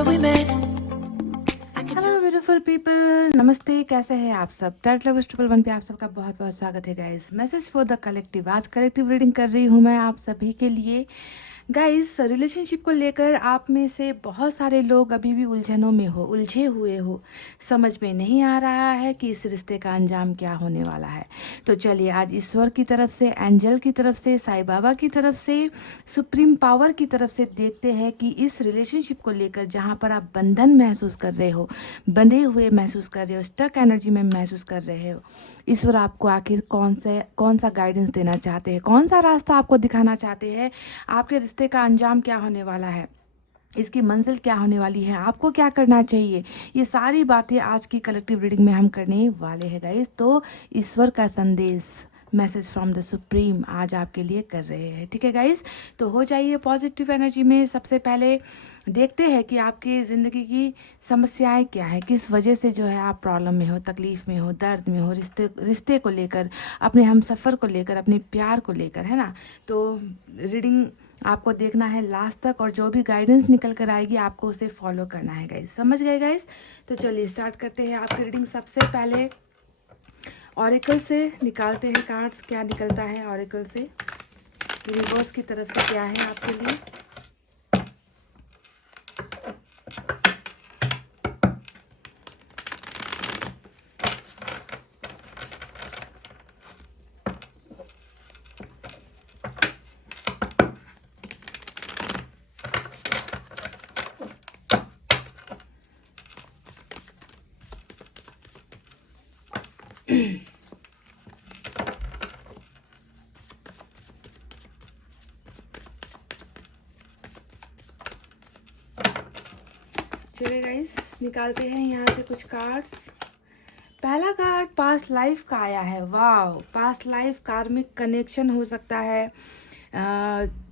where we met. Hello beautiful people, नमस्ते। कैसे हैं आप सब? टर्ट लवर्स 111 पे आप सबका बहुत बहुत स्वागत है guys. Message for the collective. आज कलेक्टिव रीडिंग कर रही हूँ मैं आप सभी के लिए। गाइस, रिलेशनशिप को लेकर आप में से बहुत सारे लोग अभी भी उलझनों में हो, उलझे हुए हो। समझ में नहीं आ रहा है कि इस रिश्ते का अंजाम क्या होने वाला है। तो चलिए आज ईश्वर की तरफ से, एंजल की तरफ से, साईं बाबा की तरफ से, सुप्रीम पावर की तरफ से देखते हैं कि इस रिलेशनशिप को लेकर जहाँ पर आप बंधन महसूस कर रहे हो, बंधे हुए महसूस कर रहे हो, स्टक एनर्जी में महसूस कर रहे हो, ईश्वर आपको आखिर कौन सा गाइडेंस देना चाहते हैं, कौन सा रास्ता आपको दिखाना चाहते हैं, आपके रिश्ते का अंजाम क्या होने वाला है, इसकी मंजिल क्या होने वाली है, आपको क्या करना चाहिए। ये सारी बातें आज की कलेक्टिव रीडिंग में हम करने वाले हैं गाइस। तो ईश्वर का संदेश, मैसेज फ्रॉम द सुप्रीम आज आपके लिए कर रहे हैं। ठीक है गाइस, तो हो जाइए पॉजिटिव एनर्जी में। सबसे पहले देखते हैं कि आपकी ज़िंदगी की समस्याएं क्या है, किस वजह से जो है आप प्रॉब्लम में हो, तकलीफ में हो, दर्द में हो, रिश्ते को लेकर, अपने हम सफ़र को लेकर, अपने प्यार को लेकर, है ना। तो रीडिंग आपको देखना है लास्ट तक, और जो भी गाइडेंस निकल कर आएगी आपको उसे फॉलो करना है गाइस। समझ गए गाइस? तो चलिए स्टार्ट करते हैं आपकी रीडिंग। सबसे पहले ऑरिकल से निकालते हैं कार्ड्स, क्या निकलता है ऑरिकल से, यूनिवर्स की तरफ से क्या है आपके लिए। चलिए गाइस, निकालते हैं यहाँ से कुछ कार्ड्स। पहला कार्ड पास्ट लाइफ का आया है। वाह, पास्ट लाइफ कार्मिक कनेक्शन हो सकता है।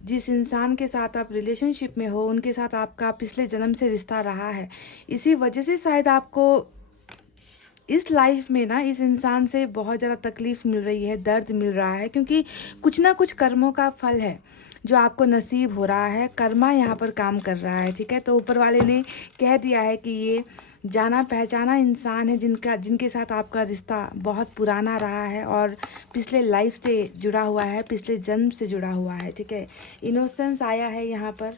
जिस इंसान के साथ आप रिलेशनशिप में हो उनके साथ आपका पिछले जन्म से रिश्ता रहा है। इसी वजह से शायद आपको इस लाइफ में ना इस इंसान से बहुत ज़्यादा तकलीफ मिल रही है, दर्द मिल रहा है, क्योंकि कुछ ना कुछ कर्मों का फल है जो आपको नसीब हो रहा है। कर्मा यहाँ पर काम कर रहा है। ठीक है, तो ऊपर वाले ने कह दिया है कि ये जाना पहचाना इंसान है जिनके साथ आपका रिश्ता बहुत पुराना रहा है और पिछले लाइफ से जुड़ा हुआ है, पिछले जन्म से जुड़ा हुआ है। ठीक है, इनोसेंस आया है यहाँ पर।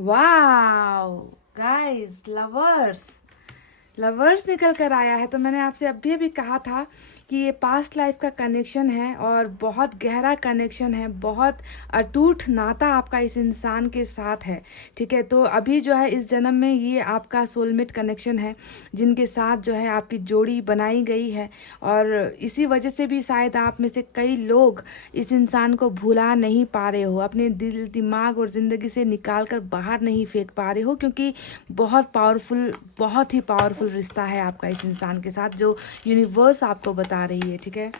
वाओ गाइस, लवर्स निकल कर आया है। तो मैंने आपसे अभी कहा था कि ये पास्ट लाइफ का कनेक्शन है और बहुत गहरा कनेक्शन है, बहुत अटूट नाता आपका इस इंसान के साथ है। ठीक है, तो अभी जो है इस जन्म में ये आपका सोलमेट कनेक्शन है जिनके साथ जो है आपकी जोड़ी बनाई गई है, और इसी वजह से भी शायद आप में से कई लोग इस इंसान को भुला नहीं पा रहे हो, अपने दिल दिमाग और ज़िंदगी से निकाल कर बाहर नहीं फेंक पा रहे हो, क्योंकि बहुत ही पावरफुल रिश्ता है आपका इस इंसान के साथ जो यूनिवर्स आपको बता रही है। ठीक है,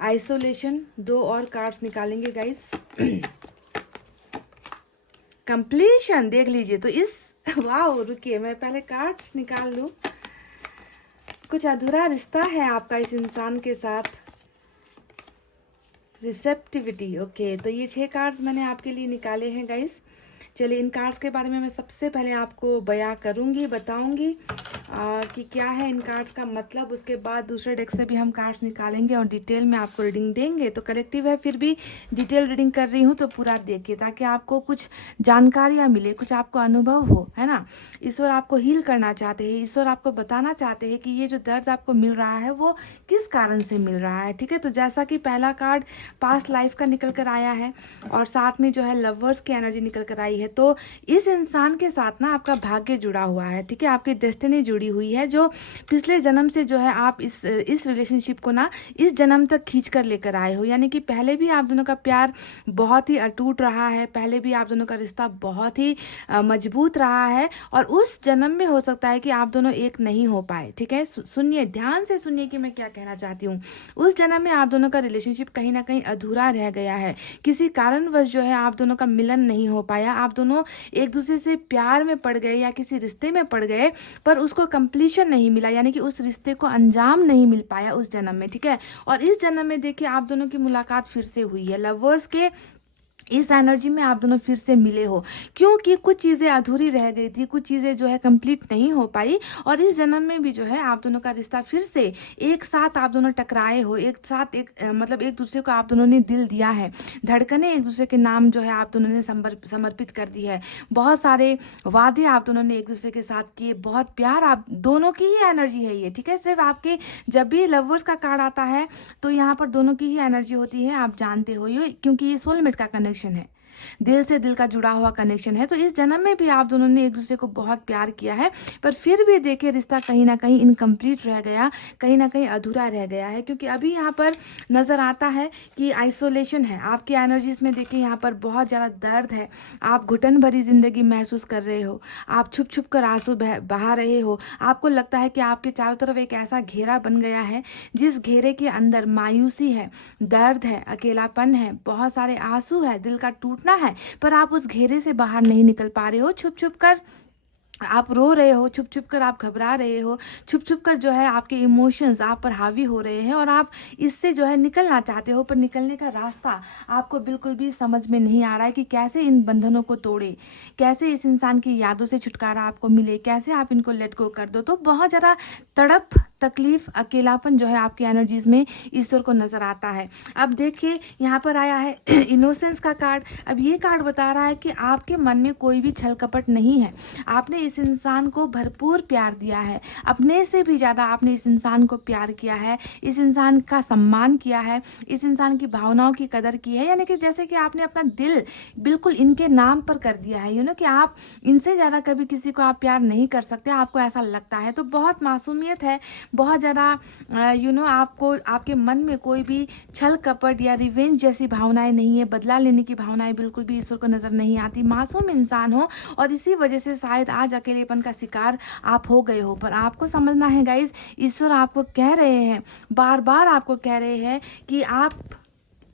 आइसोलेशन, 2 और कार्ड्स निकालेंगे गाइस। कंप्लीशन देख लीजिए। तो इस वाह, रुकिए मैं पहले कार्ड्स निकाल लूं। कुछ अधूरा रिश्ता है आपका इस इंसान के साथ। Receptivity, okay. तो ये 6 कार्ड्स मैंने आपके लिए निकाले हैं गाइस। चलिए इन कार्ड्स के बारे में मैं सबसे पहले आपको बयां करूंगी, बताऊंगी कि क्या है इन कार्ड्स का मतलब। उसके बाद दूसरे डेक से भी हम कार्ड्स निकालेंगे और डिटेल में आपको रीडिंग देंगे। तो कलेक्टिव है, फिर भी डिटेल रीडिंग कर रही हूँ, तो पूरा देखिए ताकि आपको कुछ जानकारियाँ मिले, कुछ आपको अनुभव हो, है ना। ईश्वर आपको हील करना चाहते हैं, ईश्वर आपको बताना चाहते हैं कि ये जो दर्द आपको मिल रहा है वो किस कारण से मिल रहा है। ठीक है, तो जैसा कि पहला कार्ड पास्ट लाइफ का निकल कर आया है और साथ में जो है लवर्स की एनर्जी निकल कर आई है, तो इस इंसान के साथ ना आपका भाग्य जुड़ा हुआ है। ठीक है, आपकी डेस्टिनी जुड़ी हुई है, जो पिछले जन्म से जो है आप इस रिलेशनशिप को ना इस जन्म तक खींच कर लेकर आए हो। यानी कि पहले भी आप दोनों का प्यार बहुत ही अटूट रहा है, पहले भी आप दोनों का रिश्ता बहुत ही मजबूत रहा है, और उस जन्म में हो सकता है कि आप दोनों एक नहीं हो पाए। ठीक है, सुनिए, ध्यान से सुनिए कि मैं क्या कहना चाहती हूँ। उस जन्म में आप दोनों का रिलेशनशिप कहीं ना कहीं अधूरा रह गया है, किसी कारणवश जो है आप दोनों का मिलन नहीं हो पाया, आप आप दोनों एक दूसरे से प्यार में पड़ गए या किसी रिश्ते में पड़ गए, पर उसको कंप्लीशन नहीं मिला, यानी कि उस रिश्ते को अंजाम नहीं मिल पाया उस जन्म में, ठीक है। और इस जन्म में देखिए आप दोनों की मुलाकात फिर से हुई है, लवर्स के इस एनर्जी में आप दोनों फिर से मिले हो, क्योंकि कुछ चीज़ें अधूरी रह गई थी, कुछ चीज़ें जो है कंप्लीट नहीं हो पाई, और इस जन्म में भी जो है आप दोनों का रिश्ता फिर से एक साथ आप दोनों टकराए हो, एक साथ मतलब एक दूसरे को आप दोनों ने दिल दिया है, धड़कने एक दूसरे के नाम जो है आप दोनों ने समर्पित कर दी है, बहुत सारे वादे आप दोनों ने एक दूसरे के साथ किए, बहुत प्यार आप दोनों की ही एनर्जी है ये, ठीक है। सिर्फ आपके जब भी लवर्स का कार्ड आता है तो यहाँ पर दोनों की ही एनर्जी होती है, आप जानते हो ये, क्योंकि ये सोलमेट का कनेक्शन है, दिल से दिल का जुड़ा हुआ कनेक्शन है। तो इस जन्म में भी आप दोनों ने एक दूसरे को बहुत प्यार किया है, पर फिर भी देखिए रिश्ता कहीं ना कहीं इनकम्प्लीट रह गया, कहीं ना कहीं अधूरा रह गया है, क्योंकि अभी यहाँ पर नज़र आता है कि आइसोलेशन है आपकी एनर्जीज में। देखिए यहाँ पर बहुत ज़्यादा दर्द है, आप घुटन भरी जिंदगी महसूस कर रहे हो, आप छुप छुप कर आंसू बहा रहे हो, आपको लगता है कि आपके चारों तरफ एक ऐसा घेरा बन गया है जिस घेरे के अंदर मायूसी है, दर्द है, अकेलापन है, बहुत सारे आंसू है, दिल का टूटना है, पर आप उस घेरे से बाहर नहीं निकल पा रहे हो। छुप छुप कर आप रो रहे हो, छुप छुप कर आप घबरा रहे हो, छुप छुप कर जो है आपके इमोशंस आप पर हावी हो रहे हैं, और आप इससे जो है निकलना चाहते हो, पर निकलने का रास्ता आपको बिल्कुल भी समझ में नहीं आ रहा है कि कैसे इन बंधनों को तोड़े, कैसे इस इंसान की यादों से छुटकारा आपको मिले, कैसे आप इनको लेट गो कर दो। तो बहुत ज़्यादा तड़प, तकलीफ, अकेलापन जो है आपकी एनर्जीज में ईश्वर को नजर आता है। अब देखिए यहाँ पर आया है इनोसेंस का कार्ड। अब ये कार्ड बता रहा है कि आपके मन में कोई भी छल कपट नहीं है, आपने इस इंसान को भरपूर प्यार दिया है, अपने से भी ज़्यादा आपने इस इंसान को प्यार किया है, इस इंसान का सम्मान किया है, इस इंसान की भावनाओं की कदर की है, यानी कि जैसे कि आपने अपना दिल बिल्कुल इनके नाम पर कर दिया है, कि आप इनसे ज़्यादा कभी किसी को आप प्यार नहीं कर सकते, आपको ऐसा लगता है। तो बहुत मासूमियत है, बहुत ज़्यादा आपको आपके मन में कोई भी छल कपट या रिवेंज जैसी भावनाएं नहीं है, बदला लेने की भावनाएं बिल्कुल भी ईश्वर को नज़र नहीं आती। मासूम इंसान हो और इसी वजह से शायद आज अकेलेपन का शिकार आप हो गए हो, पर आपको समझना है गाइज, ईश्वर आपको कह रहे हैं, बार बार आपको कह रहे हैं कि आप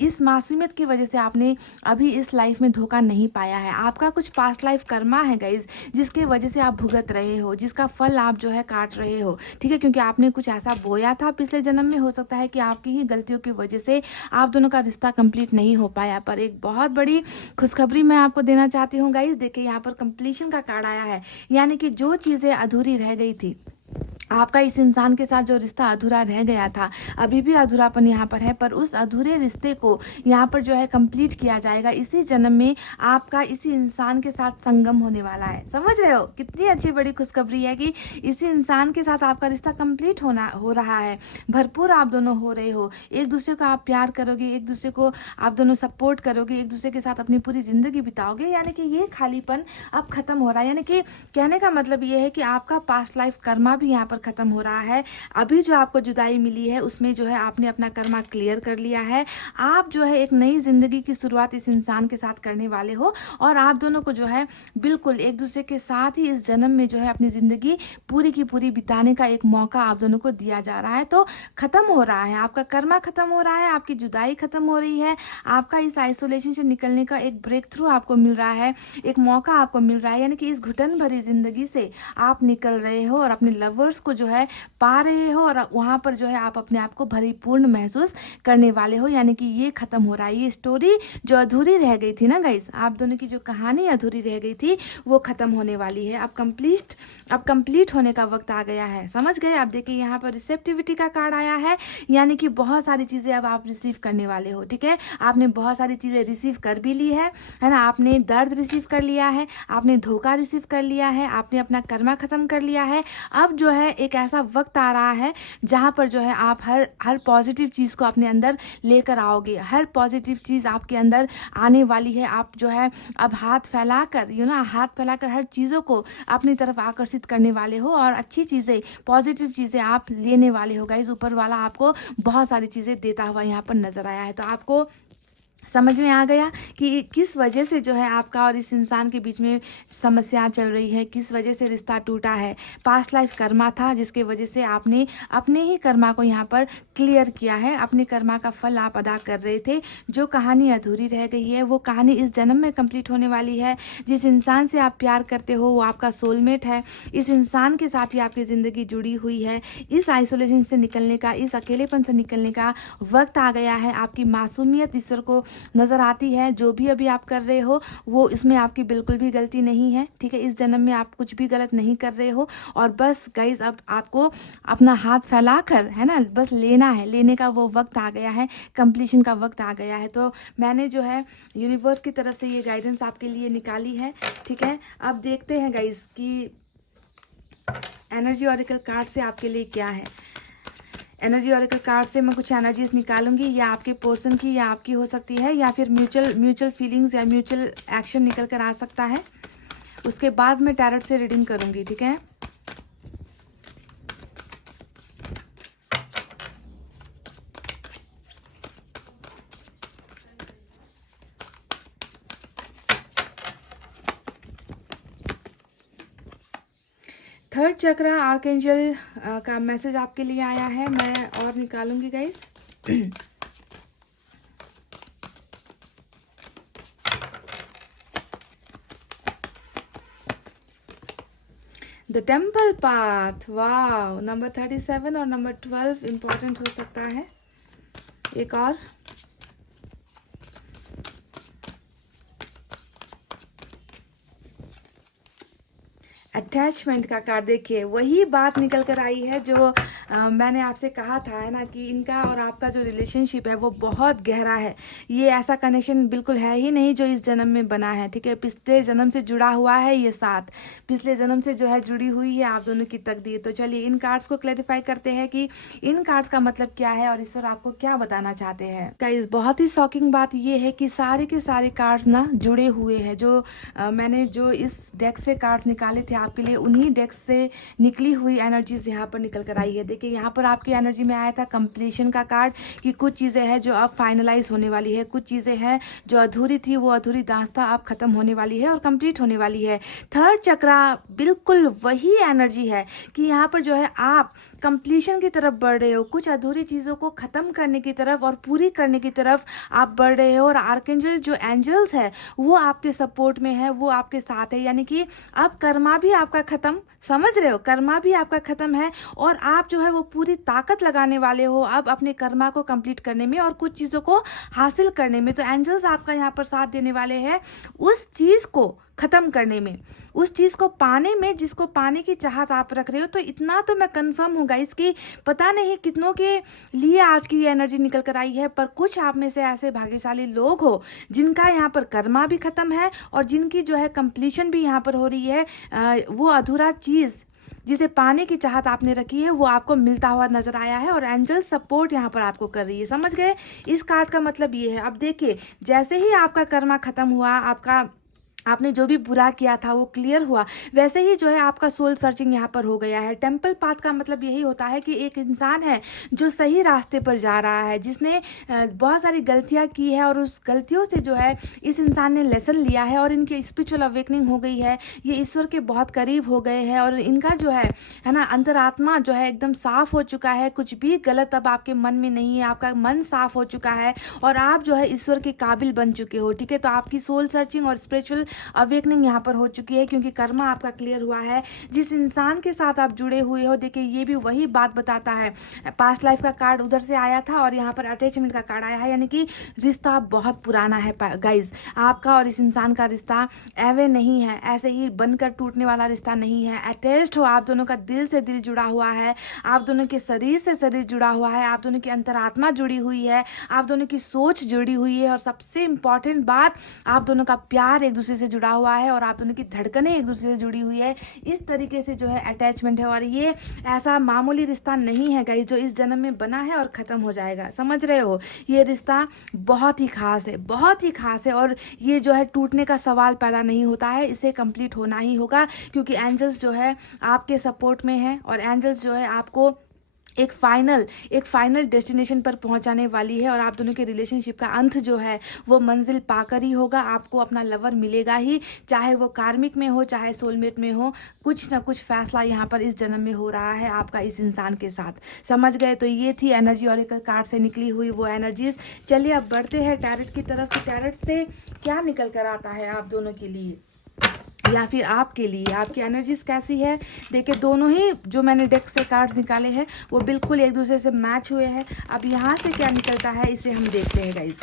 इस मासूमियत की वजह से आपने अभी इस लाइफ में धोखा नहीं पाया है, आपका कुछ पास्ट लाइफ कर्मा है गाइज, जिसके वजह से आप भुगत रहे हो, जिसका फल आप जो है काट रहे हो, ठीक है, क्योंकि आपने कुछ ऐसा बोया था पिछले जन्म में, हो सकता है कि आपकी ही गलतियों की वजह से आप दोनों का रिश्ता कंप्लीट नहीं हो पाया। पर एक बहुत बड़ी खुशखबरी मैं आपको देना चाहती हूँ गाइज, देखिए यहाँ पर कंप्लीशन का कार्ड आया है, यानी कि जो चीज़ें अधूरी रह गई थी, आपका इस इंसान के साथ जो रिश्ता अधूरा रह गया था, अभी भी अधूरापन यहाँ पर है, पर उस अधूरे रिश्ते को यहाँ पर जो है कंप्लीट किया जाएगा। इसी जन्म में आपका इसी इंसान के साथ संगम होने वाला है। समझ रहे हो कितनी अच्छी बड़ी खुशखबरी है कि इसी इंसान के साथ आपका रिश्ता कंप्लीट हो रहा है, भरपूर आप दोनों हो रहे हो, एक दूसरे को आप प्यार करोगे, एक दूसरे को आप दोनों सपोर्ट करोगे, एक दूसरे के साथ अपनी पूरी जिंदगी बिताओगे, यानी कि ये खालीपन अब खत्म हो रहा है। यानी कि कहने का मतलब ये है कि आपका पास्ट लाइफ कर्मा भी यहाँ पर खत्म हो रहा है। अभी जो आपको जुदाई मिली है उसमें जो है आपने अपना कर्मा क्लियर कर लिया है, आप जो है एक नई जिंदगी की शुरुआत इस इंसान के साथ करने वाले हो, और आप दोनों को जो है बिल्कुल एक दूसरे के साथ ही इस जन्म में जो है अपनी जिंदगी पूरी की पूरी बिताने का एक मौका आप दोनों को दिया जा रहा है। तो खत्म हो रहा है, आपका कर्मा खत्म हो रहा है, आपकी जुदाई खत्म हो रही है, आपका इस आइसोलेशन से निकलने का एक ब्रेक थ्रू आपको मिल रहा है, एक मौका आपको मिल रहा है, यानी कि इस घुटन भरी जिंदगी से आप निकल रहे हो और अपने लवर्स को जो है पा रहे हो, और वहां पर जो है आप अपने आप को भरीपूर्ण महसूस करने वाले हो। यानी कि ये खत्म हो रहा है, ये स्टोरी जो अधूरी रह गई थी ना गाइस, आप दोनों की जो कहानी अधूरी रह गई थी वो खत्म होने वाली है, अब कंप्लीट होने का वक्त आ गया है। समझ गए? अब देखिए यहाँ पर रिसेप्टिविटी का कार्ड आया है, यानी कि बहुत सारी चीजें अब आप रिसीव करने वाले हो, ठीक है। आपने बहुत सारी चीजें रिसीव कर भी ली है ना, आपने दर्द रिसीव कर लिया है, आपने धोखा रिसीव कर लिया है, आपने अपना कर्मा खत्म कर लिया है। अब जो है एक ऐसा वक्त आ रहा है जहाँ पर जो है आप हर पॉजिटिव चीज़ को अपने अंदर लेकर आओगे, हर पॉजिटिव चीज़ आपके अंदर आने वाली है। आप जो है अब हाथ फैलाकर हर चीज़ों को अपनी तरफ आकर्षित करने वाले हो, और अच्छी चीज़ें, पॉजिटिव चीज़ें आप लेने वाले हो गाइस। ऊपर वाला आपको बहुत सारी चीज़ें देता हुआ यहाँ पर नजर आया है, तो आपको समझ में आ गया कि किस वजह से जो है आपका और इस इंसान के बीच में समस्या चल रही है, किस वजह से रिश्ता टूटा है। पास्ट लाइफ कर्मा था जिसके वजह से आपने अपने ही कर्मा को यहाँ पर क्लियर किया है, अपने कर्मा का फल आप अदा कर रहे थे। जो कहानी अधूरी रह गई है वो कहानी इस जन्म में कंप्लीट होने वाली है। जिस इंसान से आप प्यार करते हो वो आपका सोलमेट है, इस इंसान के साथ ही आपकी ज़िंदगी जुड़ी हुई है। इस आइसोलेशन से निकलने का, इस अकेलेपन से निकलने का वक्त आ गया है। आपकी मासूमियत ईश्वर को नज़र आती है। जो भी अभी आप कर रहे हो वो इसमें आपकी बिल्कुल भी गलती नहीं है, ठीक है। इस जन्म में आप कुछ भी गलत नहीं कर रहे हो। और बस गाइज अब आपको अपना हाथ फैलाकर, है ना, बस लेना है। लेने का वो वक्त आ गया है, कंप्लीशन का वक्त आ गया है। तो मैंने जो है यूनिवर्स की तरफ से ये गाइडेंस आपके लिए निकाली है, ठीक है। अब देखते हैं गाइज कि एनर्जी ऑरिकल कार्ड से आपके लिए क्या है। एनर्जी ऑरिकल कार्ड से मैं कुछ एनर्जीज निकालूंगी, या आपके पर्सन की या आपकी हो सकती है, या फिर म्यूचुअल फीलिंग्स या म्यूचुअल एक्शन निकल कर आ सकता है। उसके बाद मैं टैरोट से रीडिंग करूंगी, ठीक है। थर्ड चक्रा आर्कएंजल का मैसेज आपके लिए आया है। मैं और निकालूंगी गाइस। द टेम्पल पाथ, वाह। नंबर 37 और नंबर 12 इंपॉर्टेंट हो सकता है। एक और अटैचमेंट का कार्ड, देखिए वही बात निकल कर आई है जो मैंने आपसे कहा था, है ना, कि इनका और आपका जो रिलेशनशिप है वो बहुत गहरा है। ये ऐसा कनेक्शन बिल्कुल है ही नहीं जो इस जन्म में बना है, ठीक है। पिछले जन्म से जुड़ा हुआ है ये साथ, पिछले जन्म से जो है जुड़ी हुई है आप दोनों की तकदीर। तो चलिए इन कार्ड्स को क्लैरिफाई करते हैं कि इन कार्ड्स का मतलब क्या है और ईश्वर आपको क्या बताना चाहते हैं। गाइस बहुत ही शॉकिंग बात ये है कि सारे के सारे कार्ड्स ना जुड़े हुए हैं। जो मैंने जो इस डेक से कार्ड्स निकाले थे आपके लिए, उन्हीं डेक्स से निकली हुई एनर्जीज यहाँ पर निकल कर आई है। देखिए यहाँ पर आपकी एनर्जी में आया था कंप्लीशन का कार्ड, कि कुछ चीज़ें हैं जो अब फाइनलाइज होने वाली है, कुछ चीज़ें हैं जो अधूरी थी, वो अधूरी दास्तां अब खत्म होने वाली है और कंप्लीट होने वाली है। थर्ड चक्रा बिल्कुल वही एनर्जी है कि यहाँ पर जो है आप कंप्लीशन की तरफ बढ़ रहे हो, कुछ अधूरी चीज़ों को ख़त्म करने की तरफ और पूरी करने की तरफ आप बढ़ रहे हो। और आर्कएंजल जो एंजल्स है वो आपके सपोर्ट में है, वो आपके साथ है। यानी कि अब कर्मा भी आपका ख़त्म, समझ रहे हो, कर्मा भी आपका ख़त्म है और आप जो है वो पूरी ताकत लगाने वाले हो अब अपने कर्मा को कंप्लीट करने में और कुछ चीज़ों को हासिल करने में। तो एंजल्स आपका यहाँ पर साथ देने वाले हैं उस चीज़ को ख़त्म करने में, उस चीज़ को पाने में जिसको पाने की चाहत आप रख रहे हो। तो इतना तो मैं कंफर्म हूँ गाइस कि पता नहीं कितनों के लिए आज की ये एनर्जी निकल कर आई है, पर कुछ आप में से ऐसे भाग्यशाली लोग हो जिनका यहाँ पर कर्मा भी ख़त्म है और जिनकी जो है कंप्लीशन भी यहाँ पर हो रही है। वो अधूरा चीज़ जिसे पाने की चाहत आपने रखी है वो आपको मिलता हुआ नजर आया है और एंजल सपोर्ट यहाँ पर आपको कर रही है। समझ गए? इस कार्ड का मतलब ये है। अब देखिए जैसे ही आपका कर्मा खत्म हुआ, आपने जो भी बुरा किया था वो क्लियर हुआ, वैसे ही जो है आपका सोल सर्चिंग यहाँ पर हो गया है। टेम्पल पाथ का मतलब यही होता है कि एक इंसान है जो सही रास्ते पर जा रहा है, जिसने बहुत सारी गलतियाँ की है और उस गलतियों से जो है इस इंसान ने लेसन लिया है और इनकी स्पिरिचुअल अवेकनिंग हो गई है। ये ईश्वर के बहुत करीब हो गए हैं और इनका जो है ना अंतरात्मा जो है एकदम साफ हो चुका है। कुछ भी गलत अब आपके मन में नहीं है, आपका मन साफ हो चुका है और आप जो है ईश्वर के काबिल बन चुके हो, ठीक है। तो आपकी सोल सर्चिंग और स्पिरिचुअल अवेकनिंग यहाँ पर हो चुकी है क्योंकि कर्मा आपका क्लियर हुआ है। जिस इंसान के साथ आप जुड़े हुए हो, देखिए ये भी वही बात बताता है। पास्ट लाइफ का कार्ड उधर से आया था और यहाँ पर अटैचमेंट का कार्ड आया है, यानी कि रिश्ता बहुत पुराना है गाइज। आपका और इस इंसान का रिश्ता एवे नहीं है, ऐसे ही बनकर टूटने वाला रिश्ता नहीं है। अटैच्ड हो, आप दोनों का दिल से दिल जुड़ा हुआ है, आप दोनों के शरीर से शरीर जुड़ा हुआ है, आप दोनों की अंतरात्मा जुड़ी हुई है, आप दोनों की सोच जुड़ी हुई है और सबसे इम्पॉर्टेंट बात, आप दोनों का प्यार एक दूसरे से जुड़ा हुआ है और आप दोनों की धड़कनें एक दूसरे से जुड़ी हुई है। इस तरीके से जो है अटैचमेंट है और ये ऐसा मामूली रिश्ता नहीं है गाइस जो इस जन्म में बना है और ख़त्म हो जाएगा। समझ रहे हो? ये रिश्ता बहुत ही खास है, बहुत ही खास है और ये जो है टूटने का सवाल पैदा नहीं होता है, इसे कंप्लीट होना ही होगा क्योंकि एंजल्स जो है आपके सपोर्ट में है और एंजल्स जो है आपको एक फाइनल डेस्टिनेशन पर पहुंचाने वाली है, और आप दोनों के रिलेशनशिप का अंत जो है वो मंजिल पाकर ही होगा। आपको अपना लवर मिलेगा ही, चाहे वो कार्मिक में हो चाहे सोलमेट में हो। कुछ ना कुछ फैसला यहाँ पर इस जन्म में हो रहा है आपका इस इंसान के साथ। समझ गए? तो ये थी एनर्जी ऑरेकल कार्ड से निकली हुई वो एनर्जीज। चलिए अब बढ़ते हैं टैरेट की तरफ कि टैरेट से क्या निकल कर आता है आप दोनों के लिए या फिर आपके लिए, आपकी एनर्जीज कैसी है। देखिए दोनों ही जो मैंने डेक से कार्ड्स निकाले हैं वो बिल्कुल एक दूसरे से मैच हुए हैं। अब यहाँ से क्या निकलता है इसे हम देखते हैं गाइज।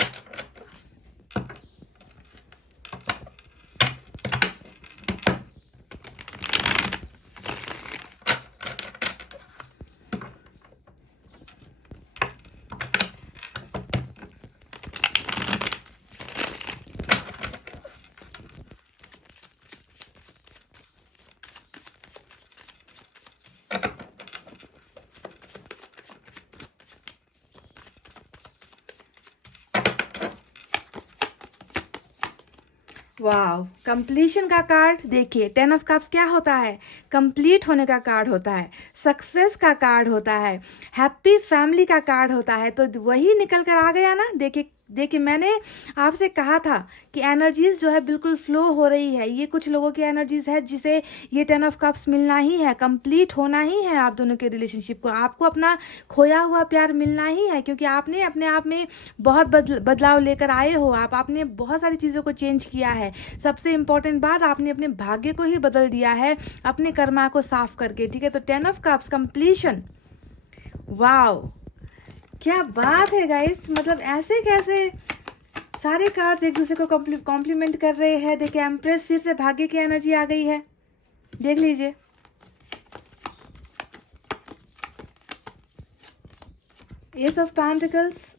वाह, कंप्लीशन का कार्ड देखिए। 10 ऑफ कप्स क्या होता है? कंप्लीट होने का कार्ड होता है, सक्सेस का कार्ड होता है, हैप्पी फैमिली का कार्ड होता है। तो वही निकल कर आ गया ना। देखिए मैंने आपसे कहा था कि एनर्जीज जो है बिल्कुल फ्लो हो रही है। ये कुछ लोगों की एनर्जीज है जिसे ये 10 ऑफ कप्स मिलना ही है, कंप्लीट होना ही है आप दोनों के रिलेशनशिप को। आपको अपना खोया हुआ प्यार मिलना ही है, क्योंकि आपने अपने आप में बहुत बदलाव लेकर आए हो। आपने बहुत सारी चीज़ों को चेंज किया है। सबसे इम्पोर्टेंट बात, आपने अपने भाग्य को ही बदल दिया है अपने कर्मा को साफ करके। ठीक है, तो 10 ऑफ कप्स कंप्लीशन। वाओ, क्या बात है गाइस। मतलब ऐसे कैसे सारे कार्ड्स एक दूसरे को कॉम्प्लीमेंट कर रहे हैं। देखिए एम्प्रेस, फिर से भाग्य की एनर्जी आ गई है, देख लीजिए। S of pentacles,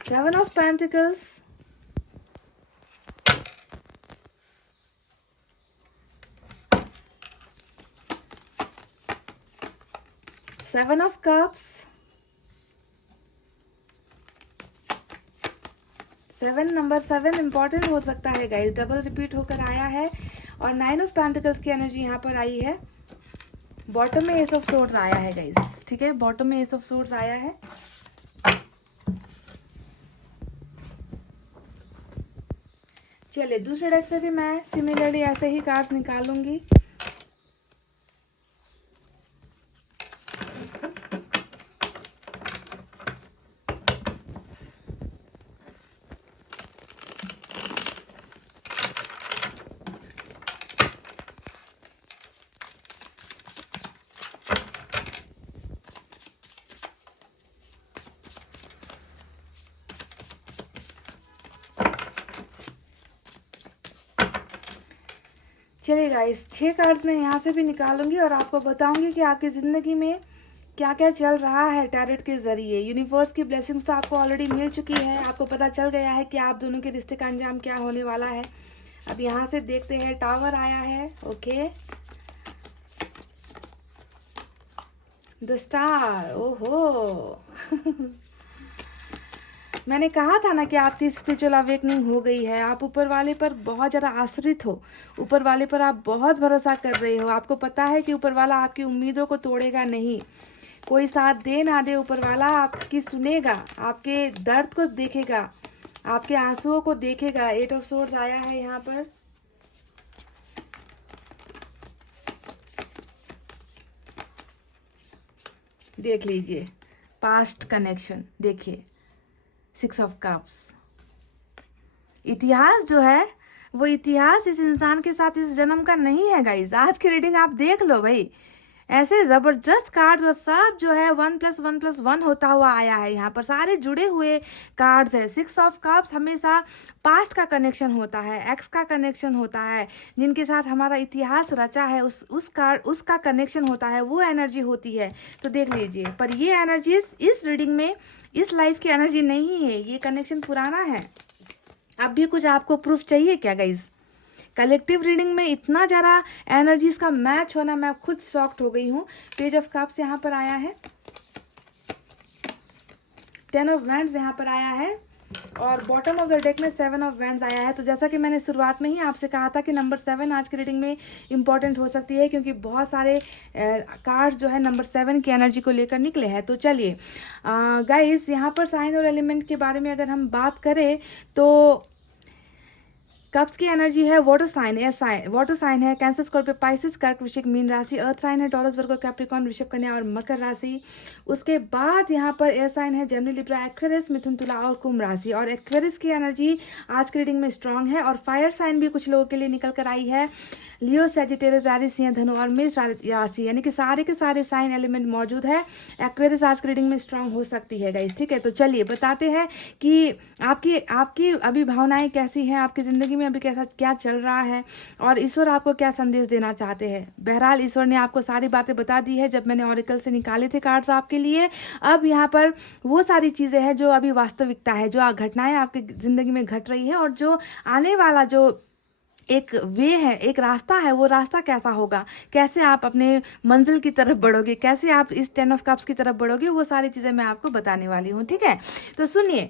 seven of pentacles, seven of cups, number 7 important हो सकता है गाइस, डबल रिपीट होकर आया है। और 9 ऑफ पेंटिकल्स की एनर्जी यहाँ पर आई है। बॉटम में एस ऑफ सोर्ड्स आया है गाइस। ठीक है, बॉटम में एस ऑफ सोर्ड्स आया है। चलिए दूसरे डेक से भी मैं सिमिलरली ऐसे ही कार्ड्स निकालूंगी। चलिए गाइस, 6 कार्ड्स मैं यहाँ से भी निकालूंगी और आपको बताऊंगी कि आपकी ज़िंदगी में क्या क्या चल रहा है टैरेट के ज़रिए। यूनिवर्स की ब्लेसिंग्स तो आपको ऑलरेडी मिल चुकी है, आपको पता चल गया है कि आप दोनों के रिश्ते का अंजाम क्या होने वाला है। अब यहाँ से देखते हैं, टावर आया है, ओके, द स्टार, ओहो मैंने कहा था ना कि आपकी स्पिरिचुअल अवेकनिंग हो गई है। आप ऊपर वाले पर बहुत ज़्यादा आश्रित हो, ऊपर वाले पर आप बहुत भरोसा कर रहे हो। आपको पता है कि ऊपर वाला आपकी उम्मीदों को तोड़ेगा नहीं। कोई साथ दे ना दे, ऊपर वाला आपकी सुनेगा, आपके दर्द को देखेगा, आपके आंसुओं को देखेगा। 8 ऑफ सोर्ड्स आया है यहाँ पर। देख लीजिए पास्ट कनेक्शन, देखिए 6 ऑफ कप्स। इतिहास जो है वो इतिहास इस इंसान के साथ इस जन्म का नहीं है गाइज। आज की रीडिंग आप देख लो भाई, ऐसे जबरदस्त कार्ड और सब जो है 1+1+1 होता हुआ आया है। यहाँ पर सारे जुड़े हुए कार्ड्स है। 6 ऑफ कप्स हमेशा पास्ट का कनेक्शन होता है, एक्स का कनेक्शन होता है, जिनके साथ हमारा इतिहास रचा है उसका कनेक्शन होता है, वो एनर्जी होती है। तो देख लीजिए, पर ये एनर्जीज इस रीडिंग में इस लाइफ की एनर्जी नहीं है, ये कनेक्शन पुराना है। अब भी कुछ आपको प्रूफ चाहिए क्या गाइज? कलेक्टिव रीडिंग में इतना ज़्यादा एनर्जीज का मैच होना, मैं खुद शॉक्ड हो गई हूँ। पेज ऑफ कप्स यहाँ पर आया है, 10 ऑफ वैंड्स यहाँ पर आया है, और बॉटम ऑफ द डेक में 7 ऑफ वैंड्स आया है। तो जैसा कि मैंने शुरुआत में ही आपसे कहा था कि नंबर 7 आज की रीडिंग में इंपॉर्टेंट हो सकती है, क्योंकि बहुत सारे कार्ड्स जो है नंबर 7 की एनर्जी को लेकर निकले हैं। तो चलिए गाइस, यहाँ पर साइन और एलिमेंट के बारे में अगर हम बात करें तो कप्स की एनर्जी है वाटर साइन, वाटर साइन है कैंसर, स्कॉर्पियो, पाइसेस, कर्क, वृश्चिक, मीन राशि। अर्थ साइन है टॉरस, वर्गो, कैप्रिकॉर्न, वृषभ, कन्या और मकर राशि। उसके बाद यहाँ पर एयर साइन है जेमिनी, लिब्रा, एक्वेरियस, मिथुन, तुला और कुंभ राशि। और एक्वेरियस की एनर्जी आज की रीडिंग में स्ट्रांग है। और फायर साइन भी कुछ लोगों के लिए निकल कर आई है, लियो, सैजिटेरियस, एरीज, सिंह, धनु और मेष राशि, यानी कि सारे के सारे साइन एलिमेंट मौजूद है। एक्वेरियस आज की रीडिंग में स्ट्रांग हो सकती है गाइस, ठीक है। तो चलिए बताते हैं कि आपकी अभी भावनाएं कैसी हैं, आपकी ज़िंदगी में अभी कैसा क्या चल रहा है और ईश्वर आपको क्या संदेश देना चाहते हैं। बहरहाल ईश्वर ने आपको सारी बातें बता दी है जब मैंने ऑरिकल से निकाले थे कार्ड्स आपके लिए। अब यहाँ पर वो सारी चीज़ें हैं जो अभी वास्तविकता है, जो घटनाएं आपकी ज़िंदगी में घट रही है और जो आने वाला जो एक वे है, एक रास्ता है, वो रास्ता कैसा होगा, कैसे आप अपने मंजिल की तरफ बढ़ोगे, कैसे आप इस 10 ऑफ कप्स की तरफ बढ़ोगे, वो सारी चीज़ें मैं आपको बताने वाली हूँ, ठीक है। तो सुनिए,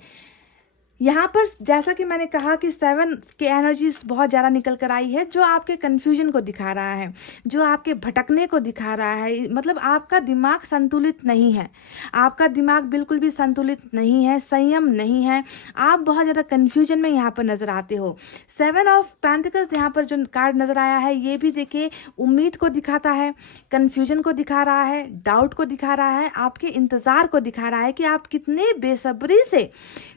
यहाँ पर जैसा कि मैंने कहा कि 7 की एनर्जी बहुत ज़्यादा निकल कर आई है, जो आपके कन्फ्यूजन को दिखा रहा है, जो आपके भटकने को दिखा रहा है। मतलब आपका दिमाग संतुलित नहीं है, आपका दिमाग बिल्कुल भी संतुलित नहीं है, संयम नहीं है, आप बहुत ज़्यादा कन्फ्यूजन में यहाँ पर नज़र आते हो। 7 ऑफ पेंटिकल्स यहाँ पर जो कार्ड नज़र आया है, ये भी देखिए उम्मीद को दिखाता है, कन्फ्यूजन को दिखा रहा है, डाउट को दिखा रहा है, आपके इंतज़ार को दिखा रहा है कि आप कितने बेसब्री से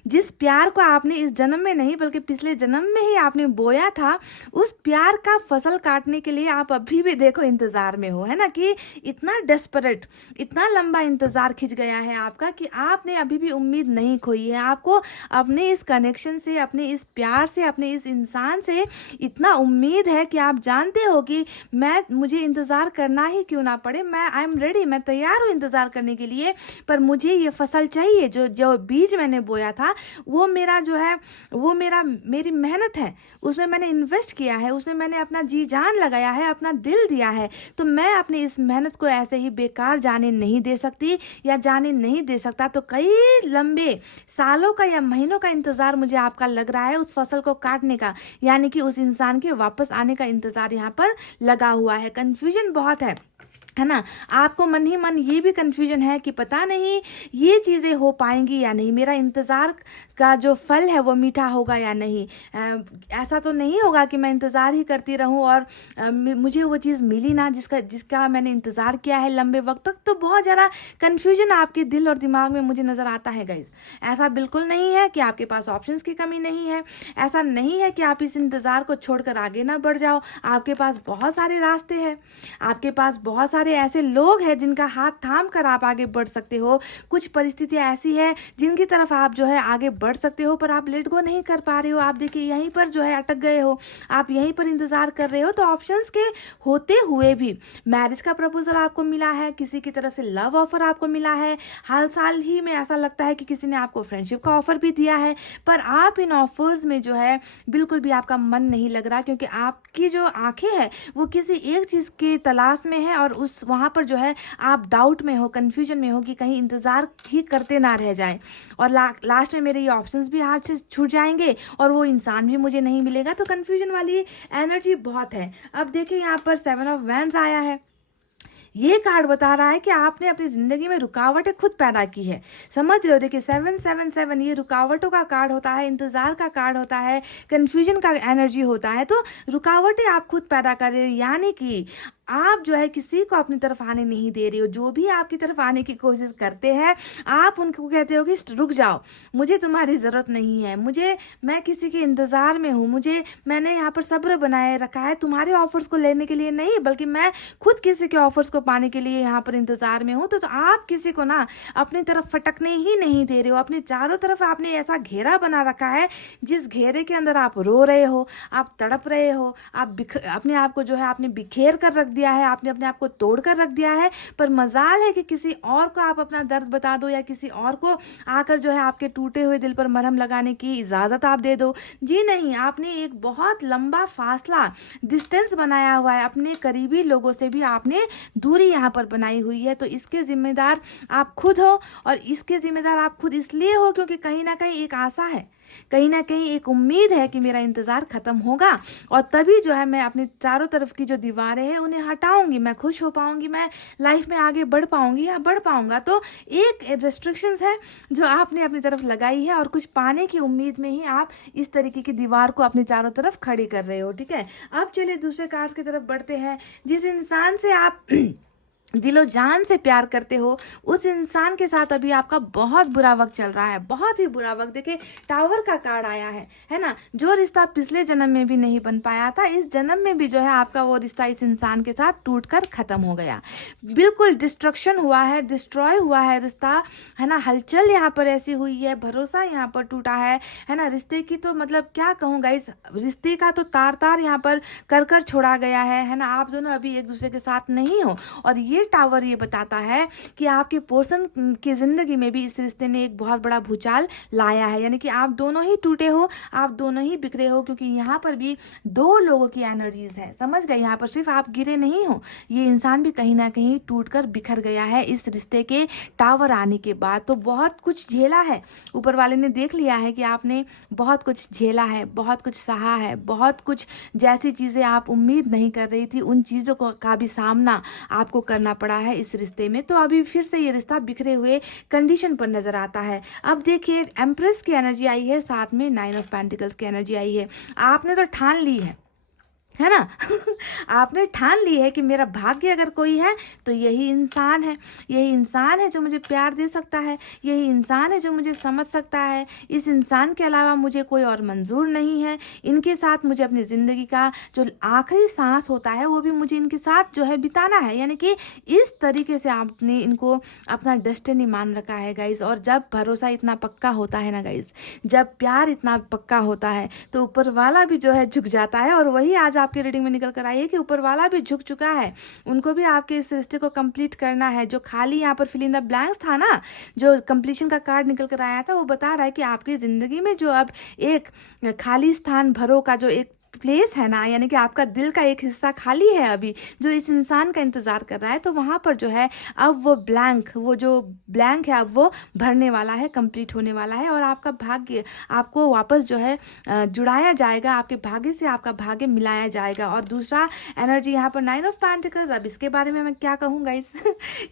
जिस प्यार को आपने इस जन्म में नहीं बल्कि पिछले जन्म में ही आपने बोया था, उस प्यार का फसल काटने के लिए आप अभी भी देखो इंतजार में हो, है ना। कि इतना डेस्परेट, इतना लंबा इंतजार खिंच गया है आपका कि आपने अभी भी उम्मीद नहीं खोई है। आपको अपने इस कनेक्शन से, अपने इस प्यार से, अपने इस इंसान से इतना उम्मीद है कि आप जानते हो कि मुझे इंतजार करना ही क्यों ना पड़े, आई एम रेडी, मैं तैयार हूँ इंतजार करने के लिए, पर मुझे ये फसल चाहिए, जो बीज मैंने बोया था, वो मेरा जो है, वो मेरी मेहनत है, उसमें मैंने इन्वेस्ट किया है, उसमें मैंने अपना जी जान लगाया है, अपना दिल दिया है, तो मैं अपनी इस मेहनत को ऐसे ही बेकार जाने नहीं दे सकती या जाने नहीं दे सकता। तो कई लंबे सालों का या महीनों का इंतजार मुझे आपका लग रहा है उस फसल को काटने का, यानी कि उस इंसान के वापस आने का इंतजार यहाँ पर लगा हुआ है। कंफ्यूजन बहुत है ना। आपको मन ही मन ये भी कन्फ्यूजन है कि पता नहीं ये चीज़ें हो पाएंगी या नहीं, मेरा इंतज़ार का जो फल है वो मीठा होगा या नहीं, ऐसा तो नहीं होगा कि मैं इंतज़ार ही करती रहूं और मुझे वो चीज़ मिली ना जिसका मैंने इंतज़ार किया है लंबे वक्त तक। तो बहुत ज़्यादा कन्फ्यूजन आपके दिल और दिमाग में मुझे नज़र आता है गाइस। ऐसा बिल्कुल नहीं है कि आपके पास ऑप्शंस की कमी नहीं है, ऐसा नहीं है कि आप इस इंतज़ार को छोड़कर आगे ना बढ़ जाओ। आपके पास बहुत सारे रास्ते हैं, आपके पास बहुत सारे ऐसे लोग हैं जिनका हाथ थाम कर आप आगे बढ़ सकते हो। कुछ परिस्थितियां ऐसी है जिनकी तरफ आप जो है आगे बढ़ सकते हो, पर आप लेट गो नहीं कर पा रहे हो। आप देखिए यहीं पर जो है अटक गए हो, आप यहीं पर इंतजार कर रहे हो। तो ऑप्शंस के होते हुए भी मैरिज का प्रपोजल आपको मिला है, किसी की तरफ से लव ऑफर आपको मिला है, हाल साल ही में ऐसा लगता है कि किसी ने आपको फ्रेंडशिप का ऑफर भी दिया है, पर आप इन ऑफर्स में जो है बिल्कुल भी आपका मन नहीं लग रहा, क्योंकि आपकी जो आंखें हैं वो किसी एक चीज़ की तलाश में है और उस वहाँ पर जो है आप डाउट में हो, कन्फ्यूजन में हो कि कहीं इंतज़ार ही करते ना रह जाए और लास्ट में मेरे ये ऑप्शंस भी हाथ से छूट जाएंगे और वो इंसान भी मुझे नहीं मिलेगा। तो कन्फ्यूजन वाली एनर्जी बहुत है। अब देखिए यहाँ पर 7 ऑफ वैंड्स आया है। ये कार्ड बता रहा है कि आपने अपनी ज़िंदगी में रुकावटें खुद पैदा की है। समझ रहे हो, देखिए 777 ये रुकावटों का कार्ड होता है, इंतज़ार का कार्ड होता है, कन्फ्यूजन का एनर्जी होता है। तो रुकावटें आप खुद पैदा कर रहे हो, यानी कि आप जो है किसी को अपनी तरफ आने नहीं दे रही हो। जो भी आपकी तरफ आने की कोशिश करते हैं आप उनको कहते हो कि रुक जाओ, मुझे तुम्हारी ज़रूरत नहीं है, मैं किसी के इंतज़ार में हूँ, मैंने यहाँ पर सब्र बनाए रखा है तुम्हारे ऑफर्स को लेने के लिए नहीं, बल्कि मैं खुद किसी के ऑफर्स को पाने के लिए यहाँ पर इंतज़ार में हूँ। तो आप किसी को ना अपनी तरफ फटकने ही नहीं दे रहे हो। अपने चारों तरफ आपने ऐसा घेरा बना रखा है जिस घेरे के अंदर आप रो रहे हो, आप तड़प रहे हो, आप अपने आप को जो है आपने बिखेर कर रख दिया है, आपने अपने आप को तोड़ कर रख दिया है, पर मजाल है कि किसी और को आप अपना दर्द बता दो या किसी और को आकर जो है आपके टूटे हुए दिल पर मरहम लगाने की इजाज़त आप दे दो। जी नहीं, आपने एक बहुत लंबा फासला, डिस्टेंस बनाया हुआ है, अपने करीबी लोगों से भी आपने दूरी यहाँ पर बनाई हुई है। तो इसके जिम्मेदार आप खुद हो, और इसके जिम्मेदार आप खुद इसलिए हो क्योंकि कहीं ना कहीं एक आशा है, कहीं ना कहीं एक उम्मीद है कि मेरा इंतज़ार ख़त्म होगा और तभी जो है मैं अपने चारों तरफ की जो दीवारें हैं उन्हें हटाऊंगी, मैं खुश हो पाऊंगी, मैं लाइफ में आगे बढ़ पाऊंगी या बढ़ पाऊंगा। तो एक रेस्ट्रिक्शंस है जो आपने अपनी तरफ लगाई है, और कुछ पाने की उम्मीद में ही आप इस तरीके की दीवार को अपने चारों तरफ खड़ी कर रहे हो। ठीक है, अब चलिए दूसरे कार्ड्स की तरफ बढ़ते हैं। जिस इंसान से आप दिलो जान से प्यार करते हो, उस इंसान के साथ अभी आपका बहुत बुरा वक्त चल रहा है, बहुत ही बुरा वक्त। देखिए टावर का कार्ड आया है ना। जो रिश्ता पिछले जन्म में भी नहीं बन पाया था, इस जन्म में भी जो है आपका वो रिश्ता इस इंसान के साथ टूटकर खत्म हो गया, बिल्कुल डिस्ट्रक्शन हुआ है, डिस्ट्रॉय हुआ है रिश्ता, है ना। हलचल यहाँ पर ऐसी हुई है, भरोसा यहाँ पर टूटा है ना। रिश्ते की तो मतलब क्या कहूँ गाइस, रिश्ते का तो तार तार यहाँ पर कर छोड़ा गया है ना। आप दोनों अभी एक दूसरे के साथ नहीं हो, और ये टावर ये बताता है कि आपके पर्सन की जिंदगी में भी इस रिश्ते ने एक बहुत बड़ा भूचाल लाया है, यानी कि आप दोनों ही टूटे हो, आप दोनों ही बिखरे हो, क्योंकि यहाँ पर भी दो लोगों की एनर्जीज है, समझ गए। यहाँ पर सिर्फ आप गिरे नहीं हो, ये इंसान भी कहीं ना कहीं टूटकर बिखर गया है इस रिश्ते के टावर आने के बाद। तो बहुत कुछ झेला है, ऊपर वाले ने देख लिया है कि आपने बहुत कुछ झेला है, बहुत कुछ सहा है, बहुत कुछ जैसी चीजें आप उम्मीद नहीं कर रही थी उन चीजों का भी सामना आपको करना पड़ा है इस रिश्ते में। तो अभी फिर से ये रिश्ता बिखरे हुए कंडीशन पर नजर आता है। अब देखिए एम्प्रेस की एनर्जी आई है, साथ में 9 ऑफ पेंटिकल्स की एनर्जी आई है। आपने तो ठान ली है ना आपने ठान ली है कि मेरा भाग्य अगर कोई है तो यही इंसान है, यही इंसान है जो मुझे प्यार दे सकता है, यही इंसान है जो मुझे समझ सकता है। इस इंसान के अलावा मुझे कोई और मंजूर नहीं है। इनके साथ मुझे अपनी ज़िंदगी का जो आखिरी सांस होता है वो भी मुझे इनके साथ जो है बिताना है। यानी कि इस तरीके से आपने इनको अपना डेस्टिनी मान रखा है गाइज। और जब भरोसा इतना पक्का होता है ना गाइज, जब प्यार इतना पक्का होता है तो ऊपर वाला भी जो है झुक जाता है। और वही आज आपकी रीडिंग में निकल कर आई है कि ऊपर वाला भी झुक चुका है, उनको भी आपके इस रिश्ते को कंप्लीट करना है। जो खाली यहाँ पर फिल इन द ब्लैंक्स था ना, जो कंप्लीशन का कार्ड निकल कर आया था, वो बता रहा है कि आपकी जिंदगी में जो अब एक खाली स्थान भरो का जो एक प्लेस है ना, यानी कि आपका दिल का एक हिस्सा खाली है अभी, जो इस इंसान का इंतजार कर रहा है, तो वहां पर जो है अब वो ब्लैंक, वो जो ब्लैंक है अब वो भरने वाला है, कंप्लीट होने वाला है। और आपका भाग्य आपको वापस जो है जुड़ाया जाएगा, आपके भाग्य से आपका भाग्य मिलाया जाएगा। और दूसरा एनर्जी यहाँ पर 9 ऑफ पेंटिकल्स। अब इसके बारे में मैं क्या कहूँ गाइस